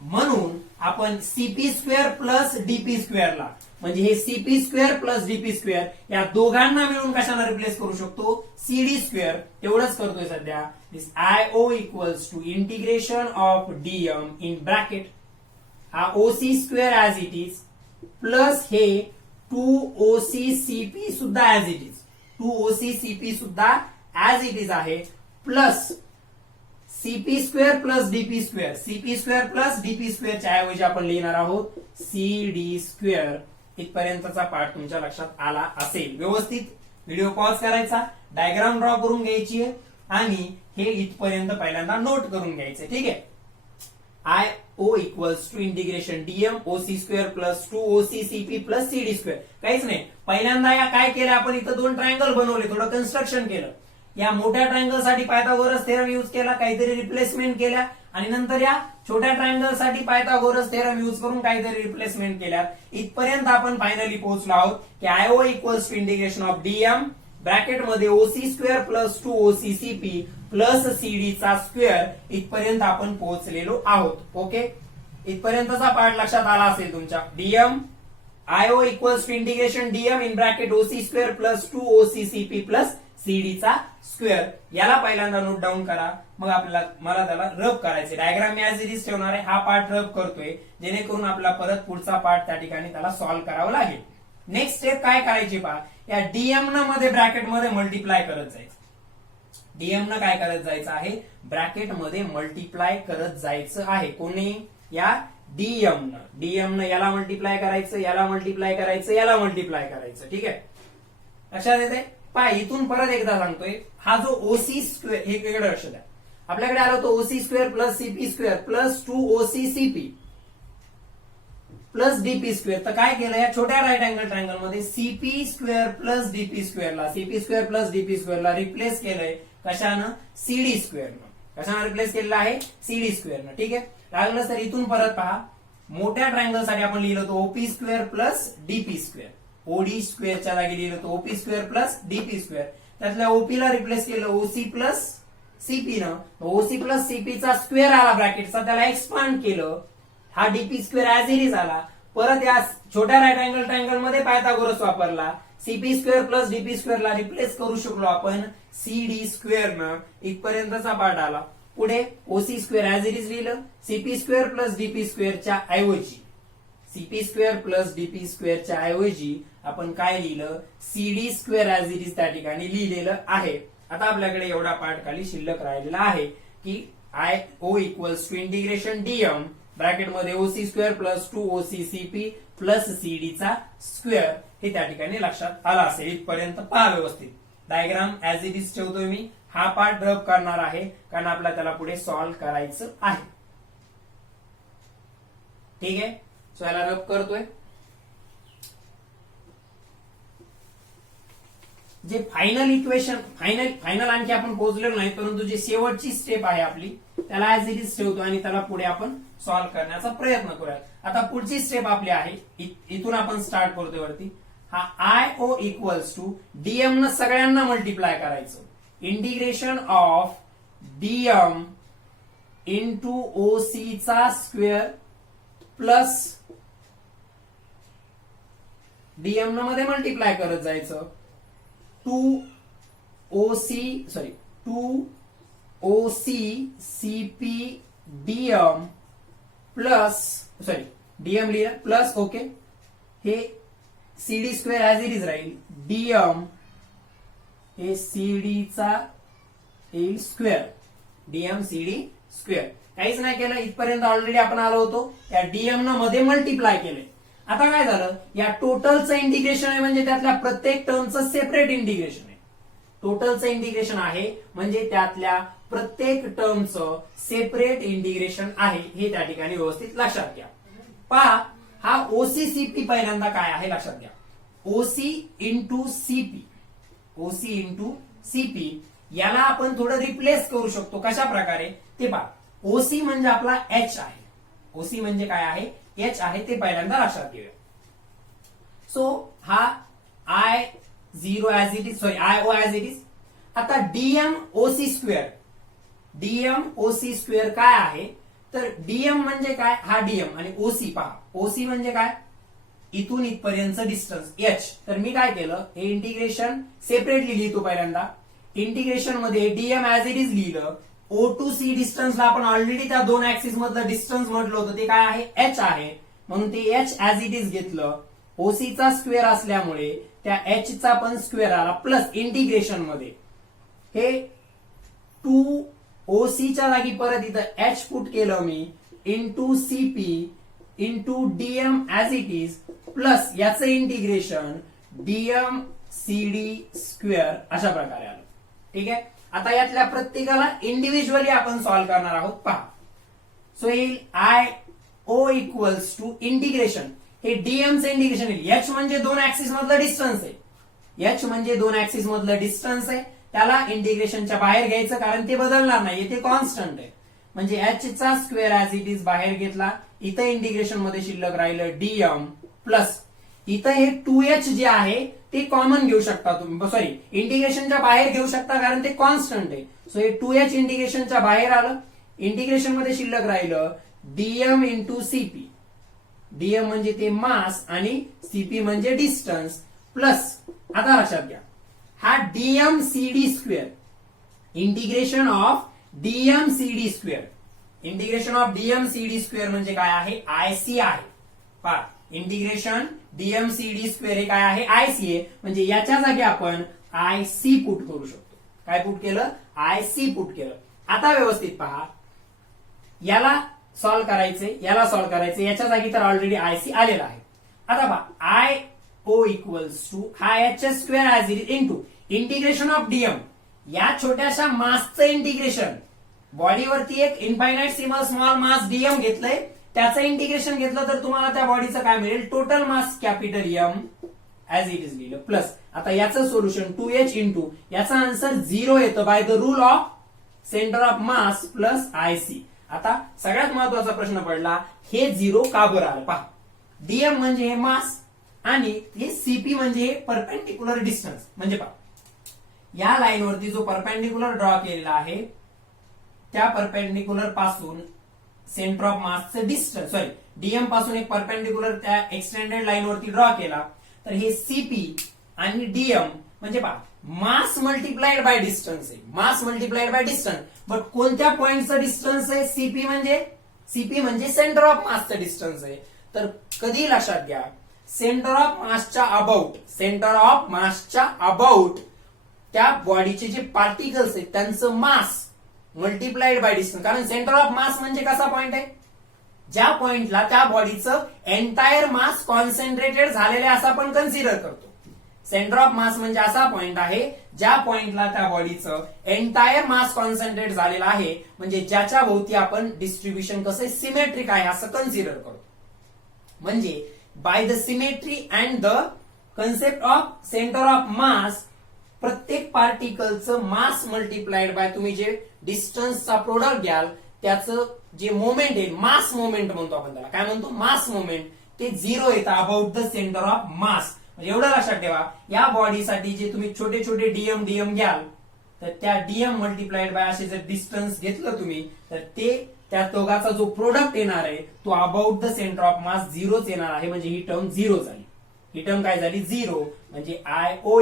म्हणून आपण सीपी स्क्वेअर प्लस डीपी स्क्वेअरला म्हणजे हे CP square plus DP square या दोघांना मिळून कशाला रिप्लेस करू शकतो? CD square. तेवढंच करतोय सध्या. This IO equals to integration of DM in bracket हा OC square as it is plus हे 2ओसी सीपी सुद्धा ऍज इट इज 2ओसी सीपी सुद्धा ऍज इट इज आहे plus CP square plus DP square. CP square plus DP स्क्वेअरच्या ऐवजी आपण लिहिणार आहोत सीडी स्क्वेअर. इथपर्यंतचा पार्ट तुमच्या लक्षात आला असेल. व्यवस्थित व्हिडिओ पॉज करायचा, डायग्राम ड्रॉ करून घ्यायची आहे आणि हे इथपर्यंत पहिल्यांदा नोट करून घ्यायचं. ठीक आहे. IO equals to integration DM OC square plus 2ओसी सीपी प्लस सीडी स्क्वेअर. काहीच नाही. पहिल्यांदा या काय केलं आपण? इथं दोन ट्रायंगल बनवले, थोडं कन्स्ट्रक्शन केलं. या मोठ्या ट्रायंगल साठी पायथागोरस थेरम यूज केला, काहीतरी रिप्लेसमेंट केल्या आणि नंतर या छोट्या ट्रायंगल साठी पायथागोरस थेरम युज करून काहीतरी रिप्लेसमेंट केल्यात. इथपर्यंत आपण फायनली पोहोचलो आहोत की IO equals to integration of DM bracket मध्ये OC square plus 2OCCP plus CD चा स्क्वेअर. इथपर्यंत आपण पोहोचलेलो आहोत. ओके, इथपर्यंतचा पार्ट लक्षात आला असेल तुमच्या. DM IO equals to integration DM in bracket OC square plus 2OCCP plus CD चा स्क्वेअर. याला पहिल्यांदा नोट डाऊन करा, मग मला त्याला रब करायचे. Diagram me as it is ठेवणार आहे. हा पार्ट रब करतोय जेणेकरून आपला परत पुढचा पार्ट त्या ठिकाणी त्याला सॉल्व्ह करावं लागेल. नेक्स्ट स्टेप काय करायची पहा, या डीएम न मध्ये ब्रॅकेट मध्ये मल्टिप्लाय करत जायचं. डीएम न काय करत जायचं आहे, ब्रॅकेट मध्ये मल्टिप्लाय करत जायचं आहे. कोणी, या डीएम न याला मल्टिप्लाय करायचं, याला मल्टिप्लाय करायचं, याला मल्टिप्लाय करायचं. ठीक आहे, लक्षात येते. पहा इथून परत एकदा सांगतोय, हा जो ओसी स्क्वेअर, हे इकडे लक्ष द्या, आपल्याकडे आलो तो OC square plus CP square plus 2OCCP plus DP square. तर काय केलं, या छोट्या राईट अँगल ट्रायंगल मध्ये सीपी स्क्वेअर प्लस डीपी स्क्वेअरला, सीपी स्क्वेअर प्लस डीपी स्क्वेअरला रिप्लेस केलंय कशानं, सीडी स्क्वेअरनं. कशानं रिप्लेस केलेलं आहे, सीडी स्क्वेअरनं. ठीक आहे, लागलं तर इथून परत पहा, मोठ्या ट्रायंगल साठी आपण लिहिलं होतं OP square plus DP square. OD स्क्वेअरच्या जागी लिहिलं होतं OP square plus DP square. त्यातल्या ओपीला रिप्लेस केलं ओसी प्लस सीपी न. ओसी प्लस सीपी चा स्क्वेअर आला ब्रॅकेटचा, त्याला एक्सपांड केलं. हा DP square as it is आला. परत या छोट्या राईट अँगल ट्रायंगल मध्ये पायथागोरस वापरला. सीपी स्क्वेअर प्लस डीपी स्क्वेअरला रिप्लेस करू शकलो आपण सीडी स्क्वेअरनं. इथपर्यंतचा पार्ट आला. पुढे OC square as it is लिहिलं. सीपी स्क्वेअर प्लस डीपी स्क्वेअरच्या ऐवजी, सीपी स्क्वेअर प्लस डीपी स्क्वेअरच्या ऐवजी आपण काय लिहिलं, CD square as it is त्या ठिकाणी लिहिलेलं आहे. आता आपल्याकडे एवढा पार्ट खाली शिल्लक राहिलेला आहे की I O equals to integration DM bracket मध्ये OC square plus 2OCCP plus CD चा स्क्वेअर. हे त्या ठिकाणी लक्षात आला असेल. इथपर्यंत पहा व्यवस्थित. डायग्राम ऍज इट इज ठेवतोय मी. हा पार्ट रब करणार आहे कारण आपल्याला त्याला पुढे सॉल्व्ह करायचं आहे. ठीक आहे, सो याला रब करतोय. जे फायनल इक्वेशन, फायनल आणखी आपण पोहोचलेलो नाही, परंतु जी शेवटची स्टेप आहे आपली त्याला ऍज इट इज ठेवतो आणि त्याला पुढे आपण सॉल्व्ह करण्याचा प्रयत्न करूया. आता पुढची स्टेप आपली आहे, इथून आपण स्टार्ट करतोय वरती. हा I O equals to DM न सगळ्यांना मल्टिप्लाय करायचं. Integration of DM into OC चा स्क्वेअर प्लस डीएम न मध्ये मल्टिप्लाय करत जायचं. 2OCCP DM plus, sorry DM लिहिलं प्लस, ओके, हे CD square as it is राहील. डीएम हे सीडी चा येईल स्क्वेअर, डीएम सीडी स्क्वेअर. काहीच नाही केलं, इथपर्यंत ऑलरेडी आपण आलो होतो. या डीएम न मध्ये मल्टिप्लाय केले. आता काय झालं, या टोटलचं इंटिग्रेशन आहे म्हणजे त्यातल्या प्रत्येक टर्मचं सेपरेट इंटिग्रेशन आहे. टोटलचं इंटिग्रेशन आहे म्हणजे त्यातल्या प्रत्येक टर्मचं सेपरेट इंटिग्रेशन आहे. हे त्या ठिकाणी व्यवस्थित लक्षात घ्या. पहा, हा ओसीसीपी पहिल्यांदा काय आहे लक्षात घ्या. OC into CP, OC into CP याला आपण थोडं रिप्लेस करू शकतो. कशा प्रकारे ते पहा. ओसी म्हणजे आपला एच आहे. ओसी म्हणजे काय आहे, एच आहे. ते पहिल्यांदा लक्षात घेऊया. सो हा I zero as it is, sorry I O as it is. आता DM OC square, DM OC square काय आहे, तर डीएम म्हणजे काय, हा डीएम आणि ओसी पहा. ओसी म्हणजे काय, इथून इथपर्यंतचं डिस्टन्स एच. तर मी काय केलं, हे इंटिग्रेशन सेपरेटली लिहितो पहिल्यांदा. इंटिग्रेशन मध्ये डीएम ऍज इट इज लिहिलं. ओ टू सी डिस्टन्सला आपण ऑलरेडी त्या दोन ऍक्सिस मधलं डिस्टन्स म्हटलं होतं, ते काय आहे, एच आहे. म्हणून ते एच ऍज इट इज घेतलं. ओसीचा स्क्वेअर असल्यामुळे त्या एच चा पण स्क्वेअर आला प्लस इंटिग्रेशन मध्ये हे 2OCच्या जागी परत इथं एच पुट केलं मी into CP into DM as it is plus याचं इंटिग्रेशन डीएम सीडी स्क्वेअर अशा प्रकारे आलं. ठीक आहे, आता यातल्या प्रत्येकाला इंडिव्हिज्युअली आपण सॉल्व्ह करणार आहोत. पहा, सो येईल I O equals to integration, हे डीएमचं इंटिग्रेशन येईल. एच म्हणजे दोन ऍक्सिस मधलं डिस्टन्स आहे. एच म्हणजे दोन ऍक्सिस मधलं डिस्टन्स आहे. त्याला इंटिग्रेशनच्या बाहेर घ्यायचं कारण ते बदलणार नाही, ते कॉन्स्टंट आहे. म्हणजे एच चा स्क्वेअर ऍज इट इज बाहेर घेतला, इथं इंटिग्रेशन मध्ये शिल्लक राहिलं डीएम प्लस इथं हे 2h जे आहे ते कॉमन घेऊ शकता तुम्ही, सॉरी इंटिग्रेशनच्या बाहेर घेऊ शकता कारण ते कॉन्स्टंट आहे. सो हे 2h इंटिग्रेशनच्या बाहेर आलं, इंटिग्रेशन मध्ये शिल्लक राहिलं डीएम इंटू सीपी. डीएम म्हणजे ते मास आणि सीपी म्हणजे डिस्टन्स प्लस आता लक्षात घ्या हा DM CD square, integration of DM CD square, integration of DM CD square म्हणजे काय आहे आयसी आहे. पहा इंटिग्रेशन डीएम सीडी स्क्वेअर हे काय आहे आयसी आहे, म्हणजे याच्या जागी आपण आयसी पुट करू शकतो. काय पुट केलं आयसी पुट केलं. आता व्यवस्थित पहा याला सॉल्व्ह करायचे, याला सॉल्व्ह करायचे, याच्या जागी तर ऑलरेडी आयसी आलेला आहे. आता पहा आय ओ इक्वल्स टू हा H square as it into integration of DM, या छोट्याशा मासचं इंटिग्रेशन, बॉडीवरती एक इन्फायनाइट स्मॉल मास डीएम घेतलंय, त्याचं इंटिग्रेशन घेतलं तर तुम्हाला त्या बॉडीचं काय मिळेल total mass capital M as it is लिहिलं प्लस आता याचं सोल्युशन 2h इंटू याचा आन्सर 0 येतं by the rule of centre of mass plus IC. आता सगळ्यात महत्वाचा प्रश्न पडला हे 0 का बरं आलं. पहा डीएम म्हणजे हे मास आणि हे सीपी म्हणजे परपेंडिक्युलर डिस्टन्स. म्हणजे पहा या लाईनवरती जो परपेंडिक्युलर ड्रॉ केलेला आहे त्या परपेंडिक्युलर पासून सेंटर ऑफ मासचं डिस्टन्स, सॉरी डीएम पासून एक परपेंडिक्युलर त्या एक्सटेंडेड लाईन वरती ड्रॉ केला तर हे सीपी आणि डीएम म्हणजे पहा मास मल्टिप्लाइड बाय डिस्टन्स आहे, मास मल्टिप्लाइड बाय डिस्टन्स. बट कोणत्या पॉइंटचं डिस्टन्स आहे सीपी म्हणजे सेंटर ऑफ मासचं डिस्टन्स आहे. तर कधी लक्षात घ्या सेंटर ऑफ मासच्या अबाउट त्या बॉडीचे जे पार्टिकल्स आहेत त्यांचं मास मल्टिप्लाइड बाय डिस्टन्स. कारण सेंटर ऑफ मास म्हणजे कसा पॉइंट आहे ज्या पॉइंटला त्या बॉडीचं एंटायर मास कॉन्सन्ट्रेटेड झालेले असं आपण कन्सिडर करतो. सेंटर ऑफ मास म्हणजे असा पॉइंट आहे ज्या पॉइंटला त्या बॉडीचं एंटायर मास कॉन्सन्ट्रेट झालेला आहे, म्हणजे ज्याच्या भोवती आपण डिस्ट्रीब्युशन कसं सिमेट्रिक आहे असं कन्सिडर करतो. म्हणजे by the symmetry and the concept of centre of मास प्रत्येक पार्टिकलचं मास मल्टिप्लाइड बाय तुम्ही जे डिस्टन्सचा प्रोडक्ट घ्याल त्याचं जे मोमेंट आहे मास मोमेंट म्हणतो आपण त्याला, काय म्हणतो मास मोमेंट, ते 0 येतं अबाउट द सेंटर ऑफ मास. एवढं लक्षात ठेवा या बॉडीसाठी जे तुम्ही छोटे छोटे डीएम घ्याल तर त्या डीएम मल्टिप्लाइड बाय असे जर डिस्टन्स घेतलं तुम्ही तर ते त्या दोघाचा जो प्रोडक्ट येणार आहे तो about the centre of mass 0च येणार आहे. म्हणजे ही टर्म 0 झाली, ही टर्म काय झाली 0. म्हणजे I O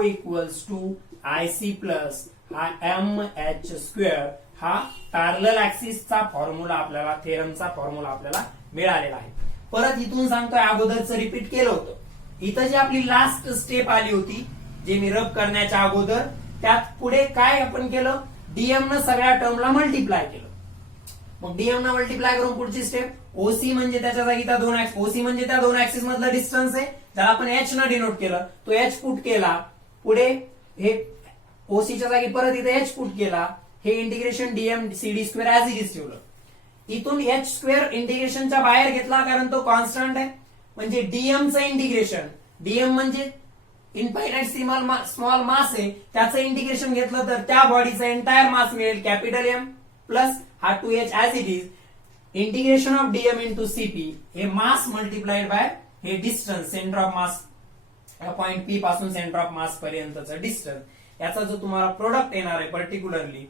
equals to IC plus हा एम एच स्क्वेअर हा पॅरलल ऍक्सिसचा फॉर्म्युला आपल्याला थेरमचा फॉर्म्युला आपल्याला मिळालेला आहे. परत इथून सांगतोय अगोदरचं रिपीट केलं होतं. इथं जी आपली लास्ट स्टेप आली होती जे मी रब करण्याच्या अगोदर त्यात पुढे काय आपण केलं डीएम न सगळ्या टर्मला मल्टिप्लाय केलं. मग डीएम न मल्टिप्लाय करून पुढची स्टेप ओसी म्हणजे त्याच्या जागी त्या दोन ओसी म्हणजे त्या दोन ऍक्सिस मधला डिस्टन्स आहे ज्याला आपण एच न डिनोट केलं, तो एच पुट केला, पुढे हे ओसीच्या जागी परत इथे एच पुट केला, हे integration DM CD square as it is ठेवलं. इथून एच स्क्वेअर इंटिग्रेशनच्या बाहेर घेतला कारण तो कॉन्स्टंट आहे. म्हणजे डीएमचं इंटिग्रेशन, डीएम म्हणजे इन्फायनाइट स्मॉल मास आहे त्याचं इंटिग्रेशन घेतलं तर त्या बॉडीचं एंटायर मास मिळेल कॅपिटल एम प्लस हा 2h as it is integration of DM into CP हे मास मल्टिप्लाइड बाय हे distance centre of mass point P पासून सेंटर ऑफ मास पर्यंतचं डिस्टन्स याचा जो तुम्हाला प्रोडक्ट येणार आहे पर्टिक्युलरली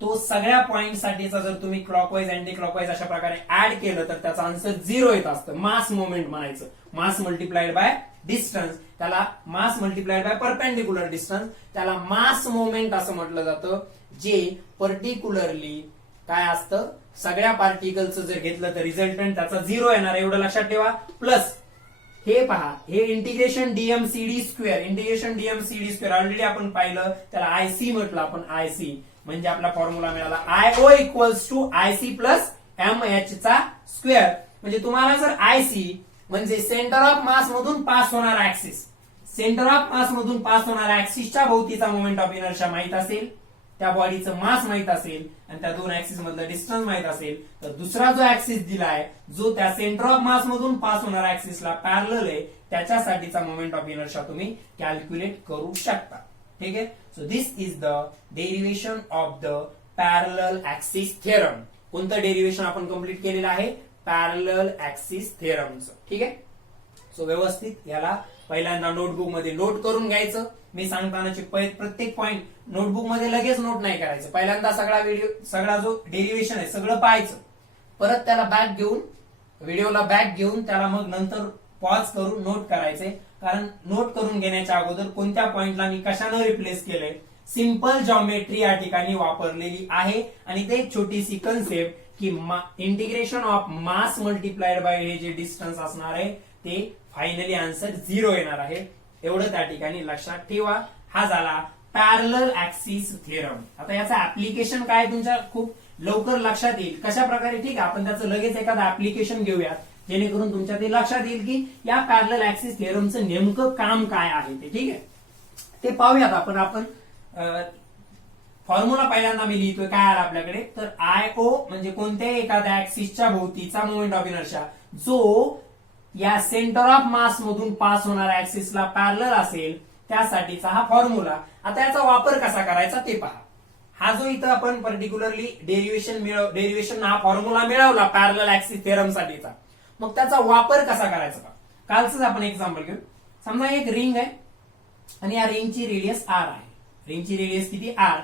तो सगळ्या पॉइंट साठीचा जर तुम्ही क्लॉकवाईज अँटी क्लॉकवाईज अशा प्रकारे ऍड केलं तर त्याचा आन्सर 0 येत असतं. मास मोमेंट म्हणायचं, मास मल्टिप्लाइड बाय डिस्टन्स, त्याला मास मल्टिप्लाइड बाय परपेंडिक्युलर डिस्टन्स, त्याला मास मोमेंट असं म्हटलं जातं. जे पर्टिक्युलरली काय असतं सगळ्या पार्टिकलचं जर घेतलं तर रिझल्टंट त्याचा 0 येणार एवढं लक्षात ठेवा. प्लस हे पहा हे integration DM CD square already आपण पाहिलं त्याला आयसी म्हटलं आपण आयसी म्हणजे आपला फॉर्म्युला मिळाला IO equals to IC plus M H चा स्क्वेअर. म्हणजे तुम्हाला जर आयसी म्हणजे सेंटर ऑफ मास मधून पास होणारा ऍक्सिस, सेंटर ऑफ मास मधून पास होणाऱ्या ऍक्सिसच्या भोवतीचा मोमेंट ऑफ इनर्शिया माहित असेल, त्या बॉडीचं मास माहित असेल आणि त्या दोन ऍक्सिस मधलं डिस्टन्स माहित असेल तर दुसरा जो ऍक्सिस दिलाय जो त्या सेंटर ऑफ मास मधून पास होणाऱ्या ऍक्सिसला पॅरलल आहे त्याच्यासाठीचा मोमेंट ऑफ इनर्शिया तुम्ही कॅल्क्युलेट करू शकता. ठीक आहे. So this is the derivation of the parallel axis theorem. कोणतं डेरिव्हेशन आपण कंप्लीट केलेलं आहे? पॅरलल ऍक्सिस थेरमचं. ठीक आहे. सो व्यवस्थित याला पहिल्यांदा नोटबुक मध्ये नोट करून घ्यायचं. मी सांगतानाचे प्रत्येक पॉइंट नोटबुक मध्ये लगेच नोट नाही करायचं. पहिल्यांदा सगळा जो डेरिव्हेशन आहे सगळं पाहायचं, परत त्याला व्हिडिओला बॅक घेऊन त्याला मग नंतर पॉज करून नोट करायचे. कारण नोट करून घेण्याच्या अगोदर कोणत्या पॉइंटला मी कशानं रिप्लेस केलंय, सिंपल जॉमेट्री या ठिकाणी वापरलेली आहे. आणि ते एक छोटीशी कन्सेप्ट की integration of mass multiplied bye हे जे डिस्टन्स असणार आहे ते फायनली आन्सर 0 येणार आहे. एवढं त्या ठिकाणी लक्षात ठेवा. हा झाला पॅरलल ऍक्सिस थेरम. आता याचं ऍप्लिकेशन काय तुमच्या खूप लवकर लक्षात येईल कशा प्रकारे. ठीक आहे, आपण त्याचं लगेच एखादं ऍप्लिकेशन घेऊयात जेणेकरून तुमच्या ते लक्षात येईल की या पॅरलल ऍक्सिस थेरमचं नेमकं काम काय आहे ते. ठीक आहे, ते पाहूयात आपण फॉर्म्युला पहिल्यांदा मी लिहितोय. काय आला आपल्याकडे तर IO म्हणजे कोणत्याही एखाद्या ऍक्सिसच्या भोवतीचा मोमेंट ऑफ इनर्शिया जो या सेंटर ऑफ मास मधून पास होणाऱ्या ऍक्सिसला पॅरलल असेल त्यासाठीचा हा फॉर्म्युला. आता याचा वापर कसा करायचा ते पहा. हा जो इथं आपण पर्टिक्युलरली डेरिव्हेशन हा फॉर्म्युला मिळवला पॅरलल ऍक्सिस थेरम साठीचा, मग त्याचा वापर कसा करायचा पहा. कालच आपण एक्झाम्पल घेऊ. समजा एक रिंग आहे आणि या रिंगची रेडियस R आहे. रिंगची रेडियस किती? R.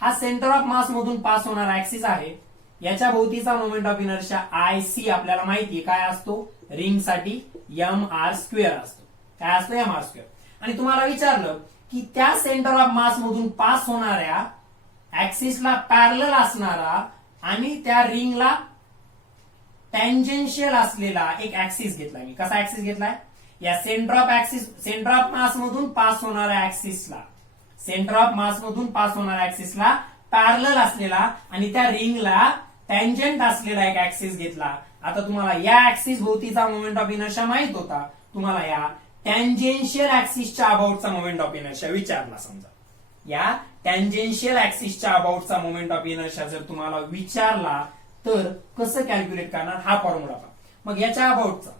हा सेंटर ऑफ मास मधून पास होणारा ऍक्सिस आहे. याच्या भोवतीचा मोमेंट ऑफ इनर्शिया IC आपल्याला माहिती काय असतो? रिंग साठी mr² असतो. काय असतो? mr². आणि तुम्हाला विचारलं की त्या सेंटर ऑफ मास मधून पास होणाऱ्या ऍक्सिसला पॅरलल असणारा आणि त्या रिंगला टँजेन्शियल असलेला एक ऍक्सिस घेतला. मी कसा ऍक्सिस घेतलाय? या सेंटर ऑफ मास मधून पास होणाऱ्या ऍक्सिसला पॅरलल असलेला आणि त्या रिंगला टँजंट असलेला एक ऍक्सिस घेतला. आता तुम्हाला या ऍक्सिस भोवतीचा मोमेंट ऑफ इनर्शिया माहित होता, तुम्हाला या टँजेन्शियल ऍक्सिसच्या अबाउटचा मोमेंट ऑफ इनर्शिया विचारला. समजा या टँजेन्शियल ऍक्सिसच्या अबाउटचा मोमेंट ऑफ इनर्शिया जर तुम्हाला विचारला तर कसं कॅल्क्युलेट करणार हा फॉर्म्युला पहा. मग याच्या अबाउटचा,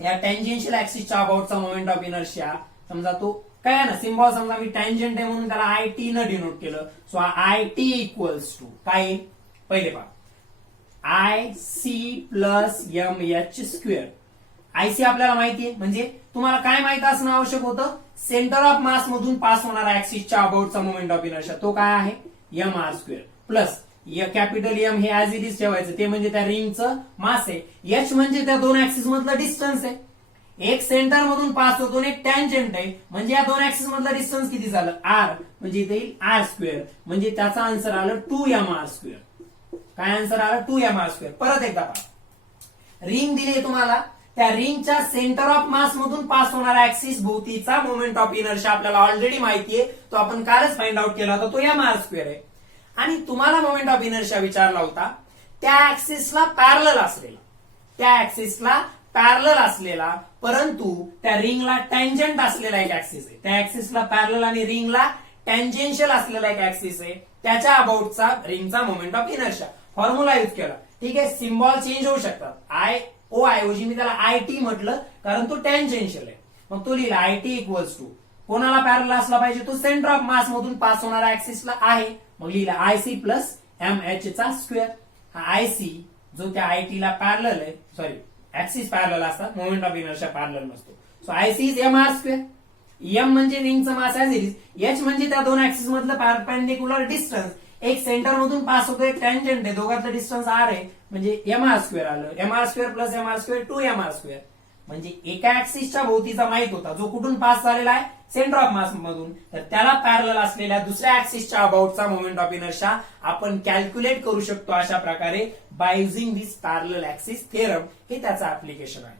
या टँजेन्शियल ऍक्सिसच्या अबाउटचा मोमेंट ऑफ इनर्शिया समजा तो काय आहे ना, सिम्बॉल समजा मी टँजंट आहे म्हणून त्याला IT न डिनोट केलं. सो IT इक्वल्स टू काय? पहिले पहा IC प्लस MH². IC आपल्याला माहितीये, म्हणजे तुम्हाला काय माहित असणं आवश्यक होतं? सेंटर ऑफ मास मधून पास होणारा ऍक्सिसच्या अबाउटचा मोमेंट ऑफ इनर्शिया तो काय आहे? mr² प्लस कॅपिटल M हे ऍज इट इज ठेवायचं, ते म्हणजे त्या रिंगचं मास आहे. H म्हणजे त्या दोन ऍक्सिस मधलं डिस्टन्स आहे. एक सेंटर मधून पास होतो आणि एक टँजंट आहे, म्हणजे या दोन ऍक्सिस मधलं डिस्टन्स किती झालं? R. म्हणजे इथे येईल R². म्हणजे त्याचा आन्सर आलं 2mr². काय आन्सर आलं? 2mr². परत एकदा पहा. रिंग दिली तुम्हाला, त्या रिंगच्या सेंटर ऑफ मास मधून पास होणारा ऍक्सिस भोवतीचा मोमेंट ऑफ इनर्शिया आपल्याला ऑलरेडी माहितीये, तो आपण कालच फाइंड आउट केला होता, तो mr² आहे. आणि तुम्हाला मोमेंट ऑफ इनर्शिया विचारला होता त्या ऍक्सिसला पॅरलल असलेला परंतु त्या रिंगला टँजंट असलेला एक ऍक्सिस आहे. त्या ऍक्सिसला पॅरलल आणि रिंगला टँजेन्शियल असलेला एक ऍक्सिस आहे, त्याच्या अबाउटचा रिंगचा moment of inertia formula use केला. ठीक आहे, सिम्बॉल चेंज होऊ शकतात. IO ऐवजी मी त्याला IT म्हटलं कारण तो टँजेन्शियल आहे. मग तो लिहिला IT इक्वल्स टू कोणाला पॅरलल असला पाहिजे? तो सेंटर ऑफ मास मधून पास होणारा ऍक्सिसला आहे. मग लिहिला IC प्लस MH². हा IC जो त्या IT ला पॅरलल आहे, सॉरी ऍक्सिस पॅरलल असतात, मोमेंट ऑफ इनर्शिया पॅरलल नसतो. So IC is mr². M म्हणजे रिंगचं मास ऍज इट इज. H म्हणजे त्या दोन ऍक्सिस मधलं परपेंडिक्युलर डिस्टन्स. एक सेंटर मधून पास होतो, एक टँजंट आहे, दोघांचं डिस्टन्स R आहे, म्हणजे mr² आलं. mr² plus mr², 2mr². म्हणजे एका ऍक्सिसच्या भोवतीचा माहित होता जो कुठून पास झालेला आहे? सेंटर ऑफ मास मधून. तर त्याला पॅरलल असलेल्या दुसऱ्या ऍक्सिसच्या अबाउटचा मोमेंट ऑफ इनर्शिया आपण कॅल्क्युलेट करू शकतो अशा प्रकारे by using this parallel axis theorem. हे त्याचं ऍप्लिकेशन आहे.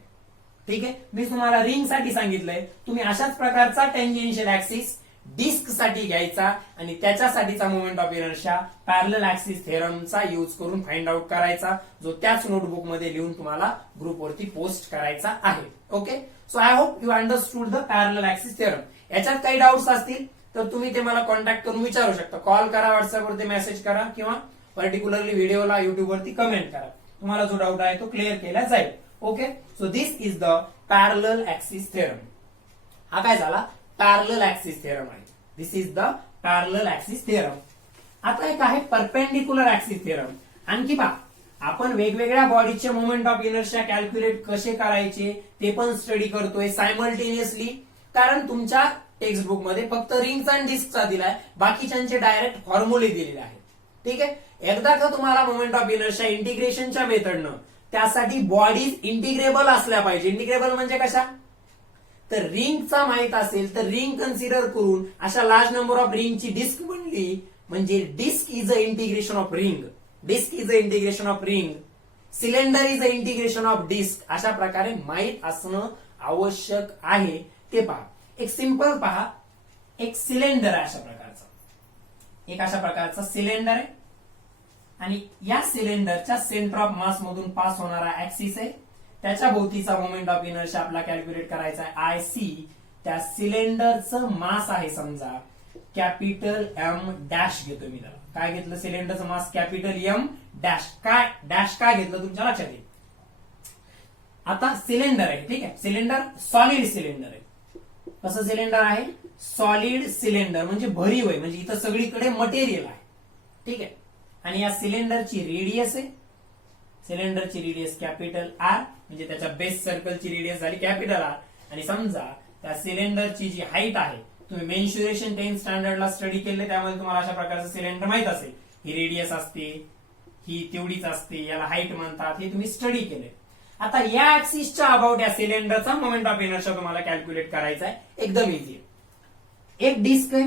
ठीक आहे, मी तुम्हाला रिंग साठी सांगितलंय, तुम्ही अशाच प्रकारचा टँजेन्शियल ऍक्सिस डिस्क साठी घ्यायचा आणि त्याच्यासाठीचा moment of inertia parallel axis थेरमचा यूज करून फाइंड आउट करायचा, जो त्याच नोटबुक मध्ये लिहून तुम्हाला ग्रुपवरती पोस्ट करायचा आहे. Okay, so I hope you understood the parallel axis theorem. याच्यात काही डाऊट्स असतील तर तुम्ही ते मला कॉन्टॅक्ट करून विचारू शकता. कॉल करा, व्हॉट्सअपवरती मेसेज करा किंवा पर्टिक्युलरली व्हिडिओला युट्यूबवरती कमेंट करा. तुम्हाला जो डाऊट आहे तो क्लिअर केला जाईल. Okay, so this is the parallel axis theorem. हा काय झाला? पॅरलल ऍक्सिस थेरम आहे. This is the parallel axis theorem. आता एक आहे परपेंडिक्युलर ऍक्सिस थेरम. आणखी पहा, आपण वेगवेगळ्या बॉडीचे मोमेंट ऑफ इनर्शिया कॅल्क्युलेट कसे करायचे ते पण स्टडी करतोय सायमल्टेनियसली. कारण तुमच्या टेक्स्ट बुक मध्ये फक्त रिंग्स अँड डिस्कचा दिलाय, बाकीच्यांचे डायरेक्ट फॉर्म्युले दिलेले आहेत. ठीक आहे, एकदा का तुम्हाला मोमेंट ऑफ इनर्शिया इंटिग्रेशनच्या मेथडनं, त्यासाठी बॉडीज इंटिग्रेबल असल्या पाहिजे. इंटिग्रेबल म्हणजे कशा, तर रिंगचा माहित असेल तर रिंग कन्सिडर करून अशा लार्ज नंबर ऑफ रिंगची डिस्क बनली म्हणजे disc is a integration of ring. Disc is a integration of ring. Cylinder is a integration of disc. अशा प्रकारे माहित असणं आवश्यक आहे. ते पहा, एक सिंपल पहा, एक सिलेंडर आहे अशा प्रकारचा, एक अशा प्रकारचा सिलेंडर आहे आणि या सिलेंडरच्या सेंटर ऑफ मास मधून पास होणारा ऍक्सिस आहे. त्याच्या भोवतीचा मोमेंट ऑफ इनर्शिया आपला कॅल्क्युलेट करायचा आहे आय सी. त्या सिलेंडरचं मास आहे समजा कॅपिटल एम डॅश घेतो मी. त्याला काय घेतलं, सिलेंडरचं मास कॅपिटल एम डॅश. काय डॅश काय घेतलं तुमच्या लक्षात येईल. आता सिलेंडर आहे, ठीक आहे, सिलेंडर सॉलिड सिलेंडर आहे. कसं सिलेंडर आहे, सॉलिड सिलेंडर म्हणजे भरीव आहे, म्हणजे इथं सगळीकडे मटेरियल आहे. ठीक आहे, आणि या सिलेंडरची रेडियस आहे, सिलेंडरची रेडियस कॅपिटल आर, म्हणजे त्याच्या बेस सर्कलची रेडियस झाली कॅपिटल आर. आणि समजा त्या सिलेंडरची जी हाईट आहे, तुम्ही मेन्शुरेशन 10th स्टँडर्डला स्टडी केले, त्यामध्ये तुम्हाला अशा प्रकारचं सिलेंडर माहित असेल. ही रेडियस असते, ही तेवढीच असते, याला हाईट म्हणतात, हे तुम्ही स्टडी केले. आता या ऍक्सिसच्या अबाउट या सिलेंडरचा मोमेंट ऑफ इनर्शिया तुम्हाला कॅल्क्युलेट करायचा आहे. एकदम इझी. एक डिस्क आहे,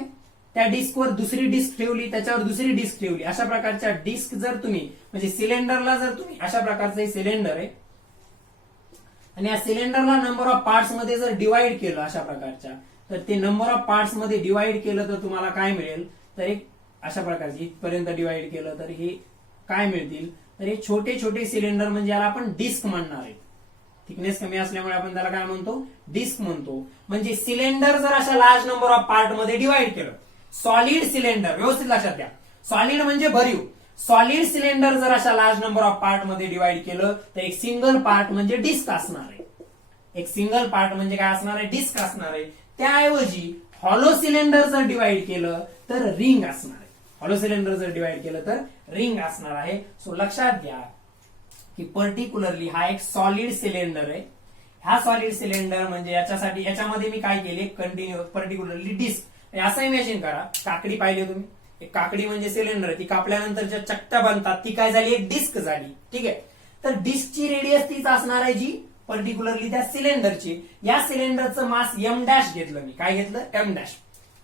त्या डिस्कवर दुसरी डिस्क ठेवली, त्याच्यावर दुसरी डिस्क ठेवली. अशा प्रकारच्या डिस्क जर तुम्ही, म्हणजे सिलेंडरला जर तुम्ही अशा प्रकारचं हे सिलेंडर आहे आणि या सिलेंडरला नंबर ऑफ पार्ट्स मध्ये जर डिवाइड केलं अशा प्रकारच्या, तर ते नंबर ऑफ पार्ट्स मध्ये डिवाइड केलं तर तुम्हाला काय मिळेल, तर एक अशा प्रकारची इथपर्यंत डिवाइड केलं तर हे काय मिळतील, तर हे छोटे छोटे सिलेंडर, म्हणजे याला आपण डिस्क म्हणणार आहे. थिकनेस कमी असल्यामुळे आपण त्याला काय म्हणतो, डिस्क म्हणतो. म्हणजे सिलेंडर जर अशा लार्ज नंबर ऑफ पार्ट मध्ये डिवाइड केलं, सॉलिड सिलेंडर, व्यवस्थित लक्षात घ्या, सॉलिड म्हणजे भरीव. सॉलिड सिलेंडर जर अशा लार्ज नंबर ऑफ पार्ट मध्ये डिवाइड केलं तर एक सिंगल पार्ट म्हणजे डिस्क असणार आहे. एक सिंगल पार्ट म्हणजे काय असणार आहे, डिस्क असणार आहे. त्याऐवजी हॉलो सिलेंडर जर डिवाइड केलं तर रिंग असणार आहे. हॉलो सिलेंडर जर डिवाइड केलं तर रिंग असणार आहे. सो लक्षात घ्या की पर्टिक्युलरली हा एक सॉलिड सिलेंडर आहे. हा सॉलिड सिलेंडर म्हणजे याच्यासाठी, याच्यामध्ये मी काय केले, कंटिन्यू पर्टिक्युलरली डिस्क. असं इमॅजिन करा, काकडी पाहिली तुम्ही, एक काकडी म्हणजे सिलेंडर, ती कापल्यानंतर ज्या चकत्या बनतात ती काय झाली, एक डिस्क झाली. ठीक आहे, तर डिस्कची रेडियस तीच असणार आहे जी पर्टिक्युलरली त्या सिलेंडरची. या सिलेंडरचं मास एम डॅश घेतलं मी, काय घेतलं, एम डॅश.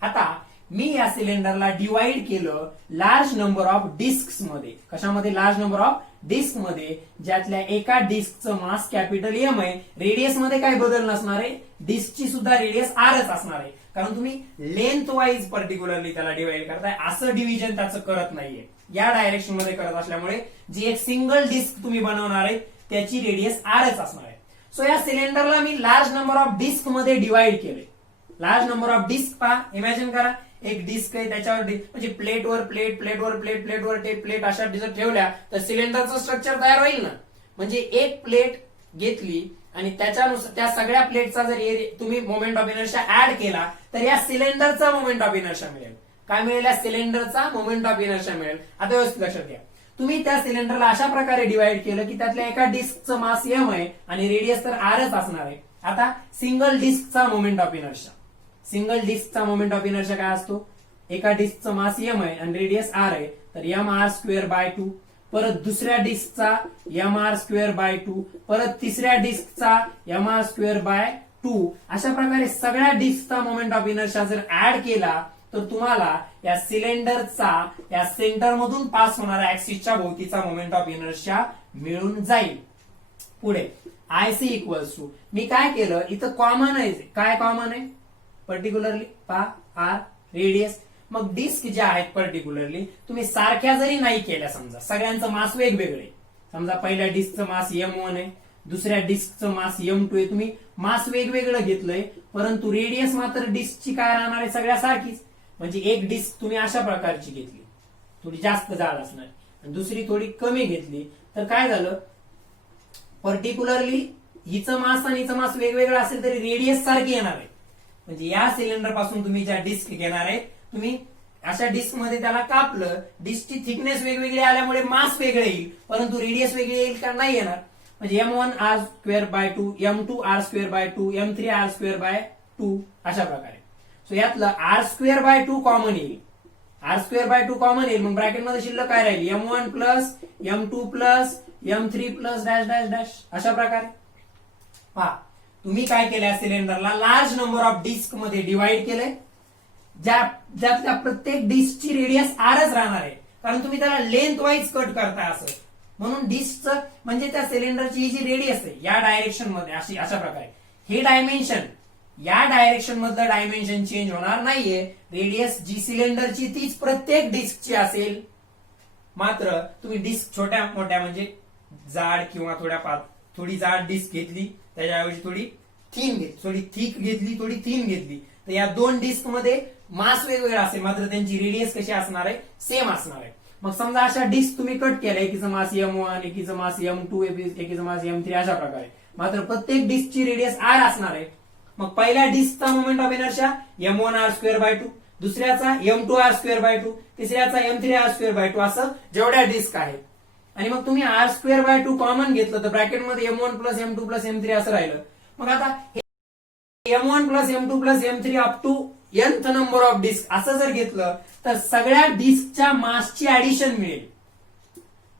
आता मी या सिलेंडरला डिवाइड केलं लार्ज नंबर ऑफ डिस्क मध्ये. कशामध्ये, लार्ज नंबर ऑफ डिस्क मध्ये, ज्यातल्या एका डिस्कचं मास कॅपिटल एम आहे. रेडियस मध्ये काही बदल नसणार आहे, डिस्कची सुद्धा रेडियस आरच असणार आहे. कारण तुम्ही लेंथ वाईज पर्टिक्युलरली त्याला डिवाइड करताय, असं डिव्हिजन त्याचं करत नाहीये, या डायरेक्शन मध्ये करत असल्यामुळे जी एक सिंगल डिस्क तुम्ही बनवणार आहे त्याची रेडियस आरच असणार आहे. सो या सिलेंडरला मी लार्ज नंबर ऑफ डिस्क मध्ये डिवाइड केले. लार्ज नंबर ऑफ डिस्क पहा, इमॅजिन करा, एक डिस्क आहे, त्याच्यावर म्हणजे प्लेटवर प्लेट, प्लेटवर प्लेट, प्लेटवर प्लेट अशा जर ठेवल्या तर सिलेंडरचं स्ट्रक्चर तयार होईल ना. म्हणजे एक प्लेट घेतली आणि त्याच्यानुसार त्या सगळ्या प्लेटचा जर तुम्ही मोमेंट ऑफ इनर्शिया ऍड केला तर या सिलेंडरचा मोमेंट ऑफ इनर्शिया मिळेल. काय मिळेल, या सिलेंडरचा मोमेंट ऑफ इनर्शिया मिळेल. आता व्यवस्थित लक्षात घ्या, तुम्ही त्या सिलेंडरला अशा प्रकारे डिवाइड केलं की त्यातल्या एका डिस्कचं मास एम आहे आणि रेडियस तर आरच असणार आहे. आता सिंगल डिस्कचा मोमेंट ऑफ इनर्शिया, सिंगल डिस्कचा मोमेंट ऑफ इनर्शिया काय असतो, एका डिस्कचं मास एम आहे आणि रेडियस आर आहे, तर एम आर स्क्वेअर बाय 2. परत दुसऱ्या डिस्कचा एम आर स्क्वेअर बाय 2, परत तिसऱ्या डिस्कचा एम आर स्क्वेअर बाय 2. अशा प्रकारे सगळ्या डिस्कचा मोमेंट ऑफ इनर्शिया जर ऍड केला तर तुम्हाला या सिलेंडरचा या सेंटर मधून पास होणाऱ्या ऍक्सिसच्या भोवतीचा मोमेंट ऑफ इनर्शिया मिळून जाईल. पुढे आय सी इक्वल्स टू, मी काय केलं, इथं कॉमन आहे, काय कॉमन आहे, पर्टिक्युलरली पा आर रेडियस. मग डिस्क ज्या आहेत पर्टिक्युलरली तुम्ही सारख्या जरी नाही केल्या, समजा सगळ्यांचं मास वेगवेगळे, समजा पहिल्या डिस्कचं मास M1 आहे, दुसऱ्या डिस्कचं मास M2 आहे, तुम्ही मास वेगवेगळं घेतलंय, परंतु रेडियस मात्र डिस्कची काय राहणार आहे, सगळ्या सारखीच. म्हणजे एक डिस्क तुम्ही अशा प्रकारची घेतली, थोडी जास्त जाड असणार, आणि दुसरी थोडी कमी घेतली, तर काय झालं, पर्टिक्युलरली हिचं मास आणि हिचं मास वेगवेगळं असेल तरी रेडियस सारखी येणार आहे. म्हणजे या सिलेंडर पासून तुम्ही ज्या डिस्क घेणार आहे, तुम्ही अशा डिस्क मध्ये त्याला कापलं, डिस्कची थिकनेस वेगवेगळी आल्यामुळे मास वेगळे येईल, परंतु रेडियस वेगळी येईल का? नाही येणार. म्हणजे m1r²/2, m2r²/2, m3r²/2 अशा प्रकारे. सो यातलं r²/2 कॉमन येईल, r²/2 कॉमन येईल. मग ब्रॅकेटमध्ये शिल्लक काय राहील? m1 plus m2 plus m3 plus dash dash dash अशा प्रकारे. पहा तुम्ही काय केलंय, सिलेंडरला लार्ज नंबर ऑफ डिस्क मध्ये डिवाइड केलंय, ज्यातल्या प्रत्येक डिस्कची रेडियस आरच राहणार आहे, कारण तुम्ही त्याला लेंथ वाईज कट करताय असं. म्हणून डिस्कचं म्हणजे त्या सिलेंडरची ही जी रेडियस आहे या डायरेक्शन मध्ये अशा प्रकारे, हे डायमेन्शन या डायरेक्शन मधलं डायमेन्शन चेंज होणार नाहीये. रेडियस जी सिलेंडरची तीच प्रत्येक डिस्कची असेल. मात्र तुम्ही डिस्क छोट्या मोठ्या म्हणजे जाड किंवा थोडी जाड डिस्क घेतली, त्याच्याऐवजी थोडी थिन घेतली, थोडी थिक घेतली, थोडी थिन घेतली, तर या दोन डिस्क मध्ये मास वेगवेगळा असेल, मात्र त्यांची रेडियस कशी असणार आहे? सेम असणार आहे. मग समजा अशा डिस्क तुम्ही कट केल्या, एकीचं मास m1, एकीचं मास m2, एकीचं मास m3 अशा प्रकारे, मात्र प्रत्येक डिस्कची रेडियस r असणार आहे. मग पहिल्या डिस्कचा मोमेंट ऑफ इनर्शिया m1r²/2, दुसऱ्याचा m2r²/2, तिसऱ्याचा m3r²/2 असं जेवढ्या डिस्क आहेत. आणि मग तुम्ही r²/2 कॉमन घेतलं तर ब्रॅकेटमध्ये m1 plus m2 plus m3 असं राहिलं. मग आता m1 plus m2 plus m3 up to nth number of disc असं जर घेतलं तर सगळ्या डिस्कच्या मासची ऍडिशन मिळेल,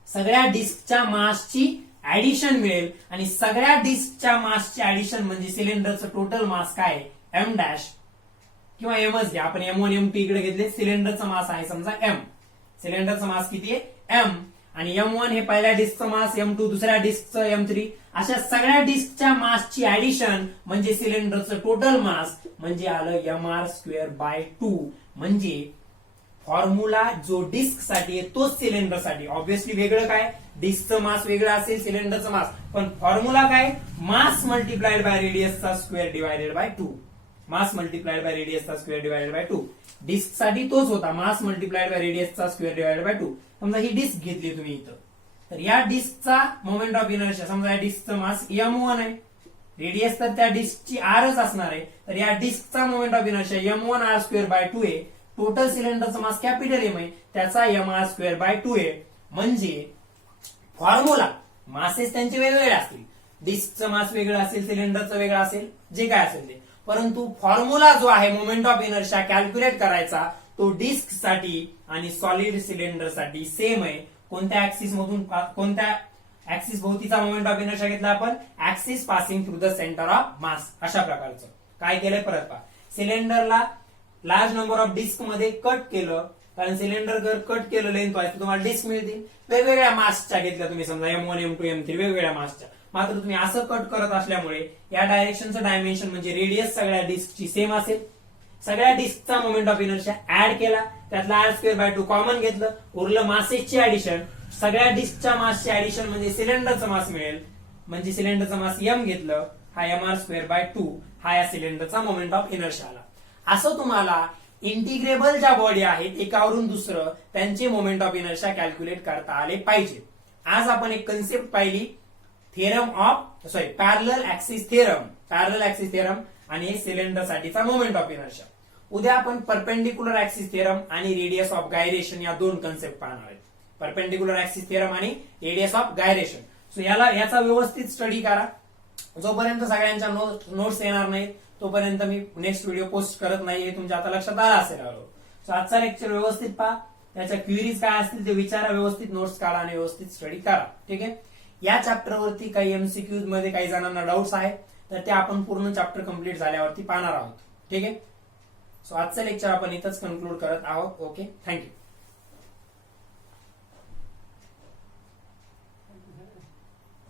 सगळ्या डिस्कच्या मासची ऍडिशन मिळेल. आणि सगळ्या डिस्कच्या मासची ऍडिशन म्हणजे सिलेंडरचं टोटल मास काय आहे? m डॅश किंवा mच घ्या, आपण m1 m2 इकडे घेतले, सिलेंडरचा मास आहे समजा m, सिलेंडरचा मास किती आहे? m. आणि m1 हे पहिल्या डिस्कचं मास, m2 दुसऱ्या डिस्कचं, m3 अशा सगळ्या डिस्कच्या मासची ऍडिशन म्हणजे सिलेंडरचं टोटल मास, म्हणजे आलं mr²/2. म्हणजे फॉर्म्युला जो डिस्क साठी आहे तोच सिलेंडर साठी. ऑब्व्हियसली वेगळं काय, डिस्कचं मास वेगळं असेल, सिलेंडरचं मास, पण फॉर्म्युला काय? मास मल्टिप्लाइड बाय रेडियसचा square divided by 2. Mass multiplied by रेडियसचा स्क्वेअर डिवायडेड बाय 2. डिस्क साठी तोच होता, मास मल्टिप्लाइड बाय रेडियसचा स्क्वेअर डिवायडेड बाय 2. समजा ही डिस्क घेतली तुम्ही इथं, तर या डिस्कचा मोमेंट ऑफ इनर्शिया, समजा या डिस्कचं मास m1 आहे, रेडियस तर त्या डिस्कची आरच असणार आहे, तर या डिस्कचा मोमेंट ऑफ इनर्शिया m1r²/2 आहे. टोटल सिलेंडरचा मास कॅपिटल एम आहे, त्याचा mr²/2 आहे. म्हणजे फॉर्म्युला मासेस त्यांचे वेगवेगळे असतील, डिस्कचं मास वेगळं असेल, सिलेंडरचं वेगळं असेल, जे काय असेल ते, परंतु फॉर्म्युला जो आहे मोमेंट ऑफ इनर्शिया कॅल्क्युलेट करायचा तो डिस्क साठी आणि सॉलिड सिलेंडर साठी सेम आहे. कोणत्या ऍक्सिस मधून, कोणत्या ऍक्सिस भोवतीचा मोमेंट ऑफ इनर्शिया घेतला आपण? Axis passing through the centre of मास. अशा प्रकारचं काय केलंय परत पहा. सिलेंडरला लार्ज नंबर ऑफ डिस्क मध्ये कट केलं, कारण सिलेंडर जर कट केलं लेंथ वाईज तर तुम्हाला डिस्क मिळतील. वेगवेगळ्या मासच्या घेतल्या तुम्ही, समजा m1 m2 m3 वेगवेगळ्या मासच्या, मात्र तुम्ही असं कट करत असल्यामुळे या डायरेक्शनचं डायमेन्शन म्हणजे रेडियस सगळ्या डिस्कची सेम असेल. सगळ्या डिस्कचा मोमेंट ऑफ इनर्शिया ऍड केला, त्यातला r²/2 कॉमन घेतलं, उरलं मासेसची ऍडिशन. सगळ्या डिस्कच्या मासची ऍडिशन म्हणजे सिलेंडरचा मास मिळेल, म्हणजे सिलेंडरचा मास m घेतलं, हा mr²/2 हा या सिलेंडरचा मोमेंट ऑफ इनर्शिया आला. असं तुम्हाला इंटिग्रेबल ज्या बॉडी आहेत एकावरून दुसरं त्यांचे मोमेंट ऑफ इनर्शिया कॅल्क्युलेट करता आले पाहिजे. आज आपण एक कन्सेप्ट पाहिली, पॅरलल ऍक्सिस थेरम आणि सिलेंडर साठीचा मोमेंट ऑफ इनर्शिया. उद्या आपण परपेंडिक्युलर ऍक्सिस थेरम आणि रेडियस ऑफ गायरेशन या दोन कन्सेप्ट पाहणार आहेत. परपेंडिक्युलर ऍक्सिस थेरम आणि रेडियस ऑफ गायरेशन. सो याचा व्यवस्थित स्टडी करा. जोपर्यंत सगळ्यांच्या नोट्स येणार नाहीत तोपर्यंत मी नेक्स्ट व्हिडिओ पोस्ट करत नाही, हे तुमच्या आता लक्षात आलं असेल. सो आजचा लेक्चर व्यवस्थित पहा, त्याच्या क्वेरीज काय असतील ते विचारा, व्यवस्थित नोट्स काढा आणि व्यवस्थित स्टडी करा. ठीक आहे. या चॅप्टरवरती काही एमसीक्यूज मध्ये काही जणांना डाऊट्स आहेत, तर ते आपण पूर्ण चॅप्टर कंप्लीट झाल्यावरती पाहणार आहोत. ठीक आहे. सो आजचं लेक्चर आपण इथंच कन्क्लूड करत आहोत. Okay, thank you.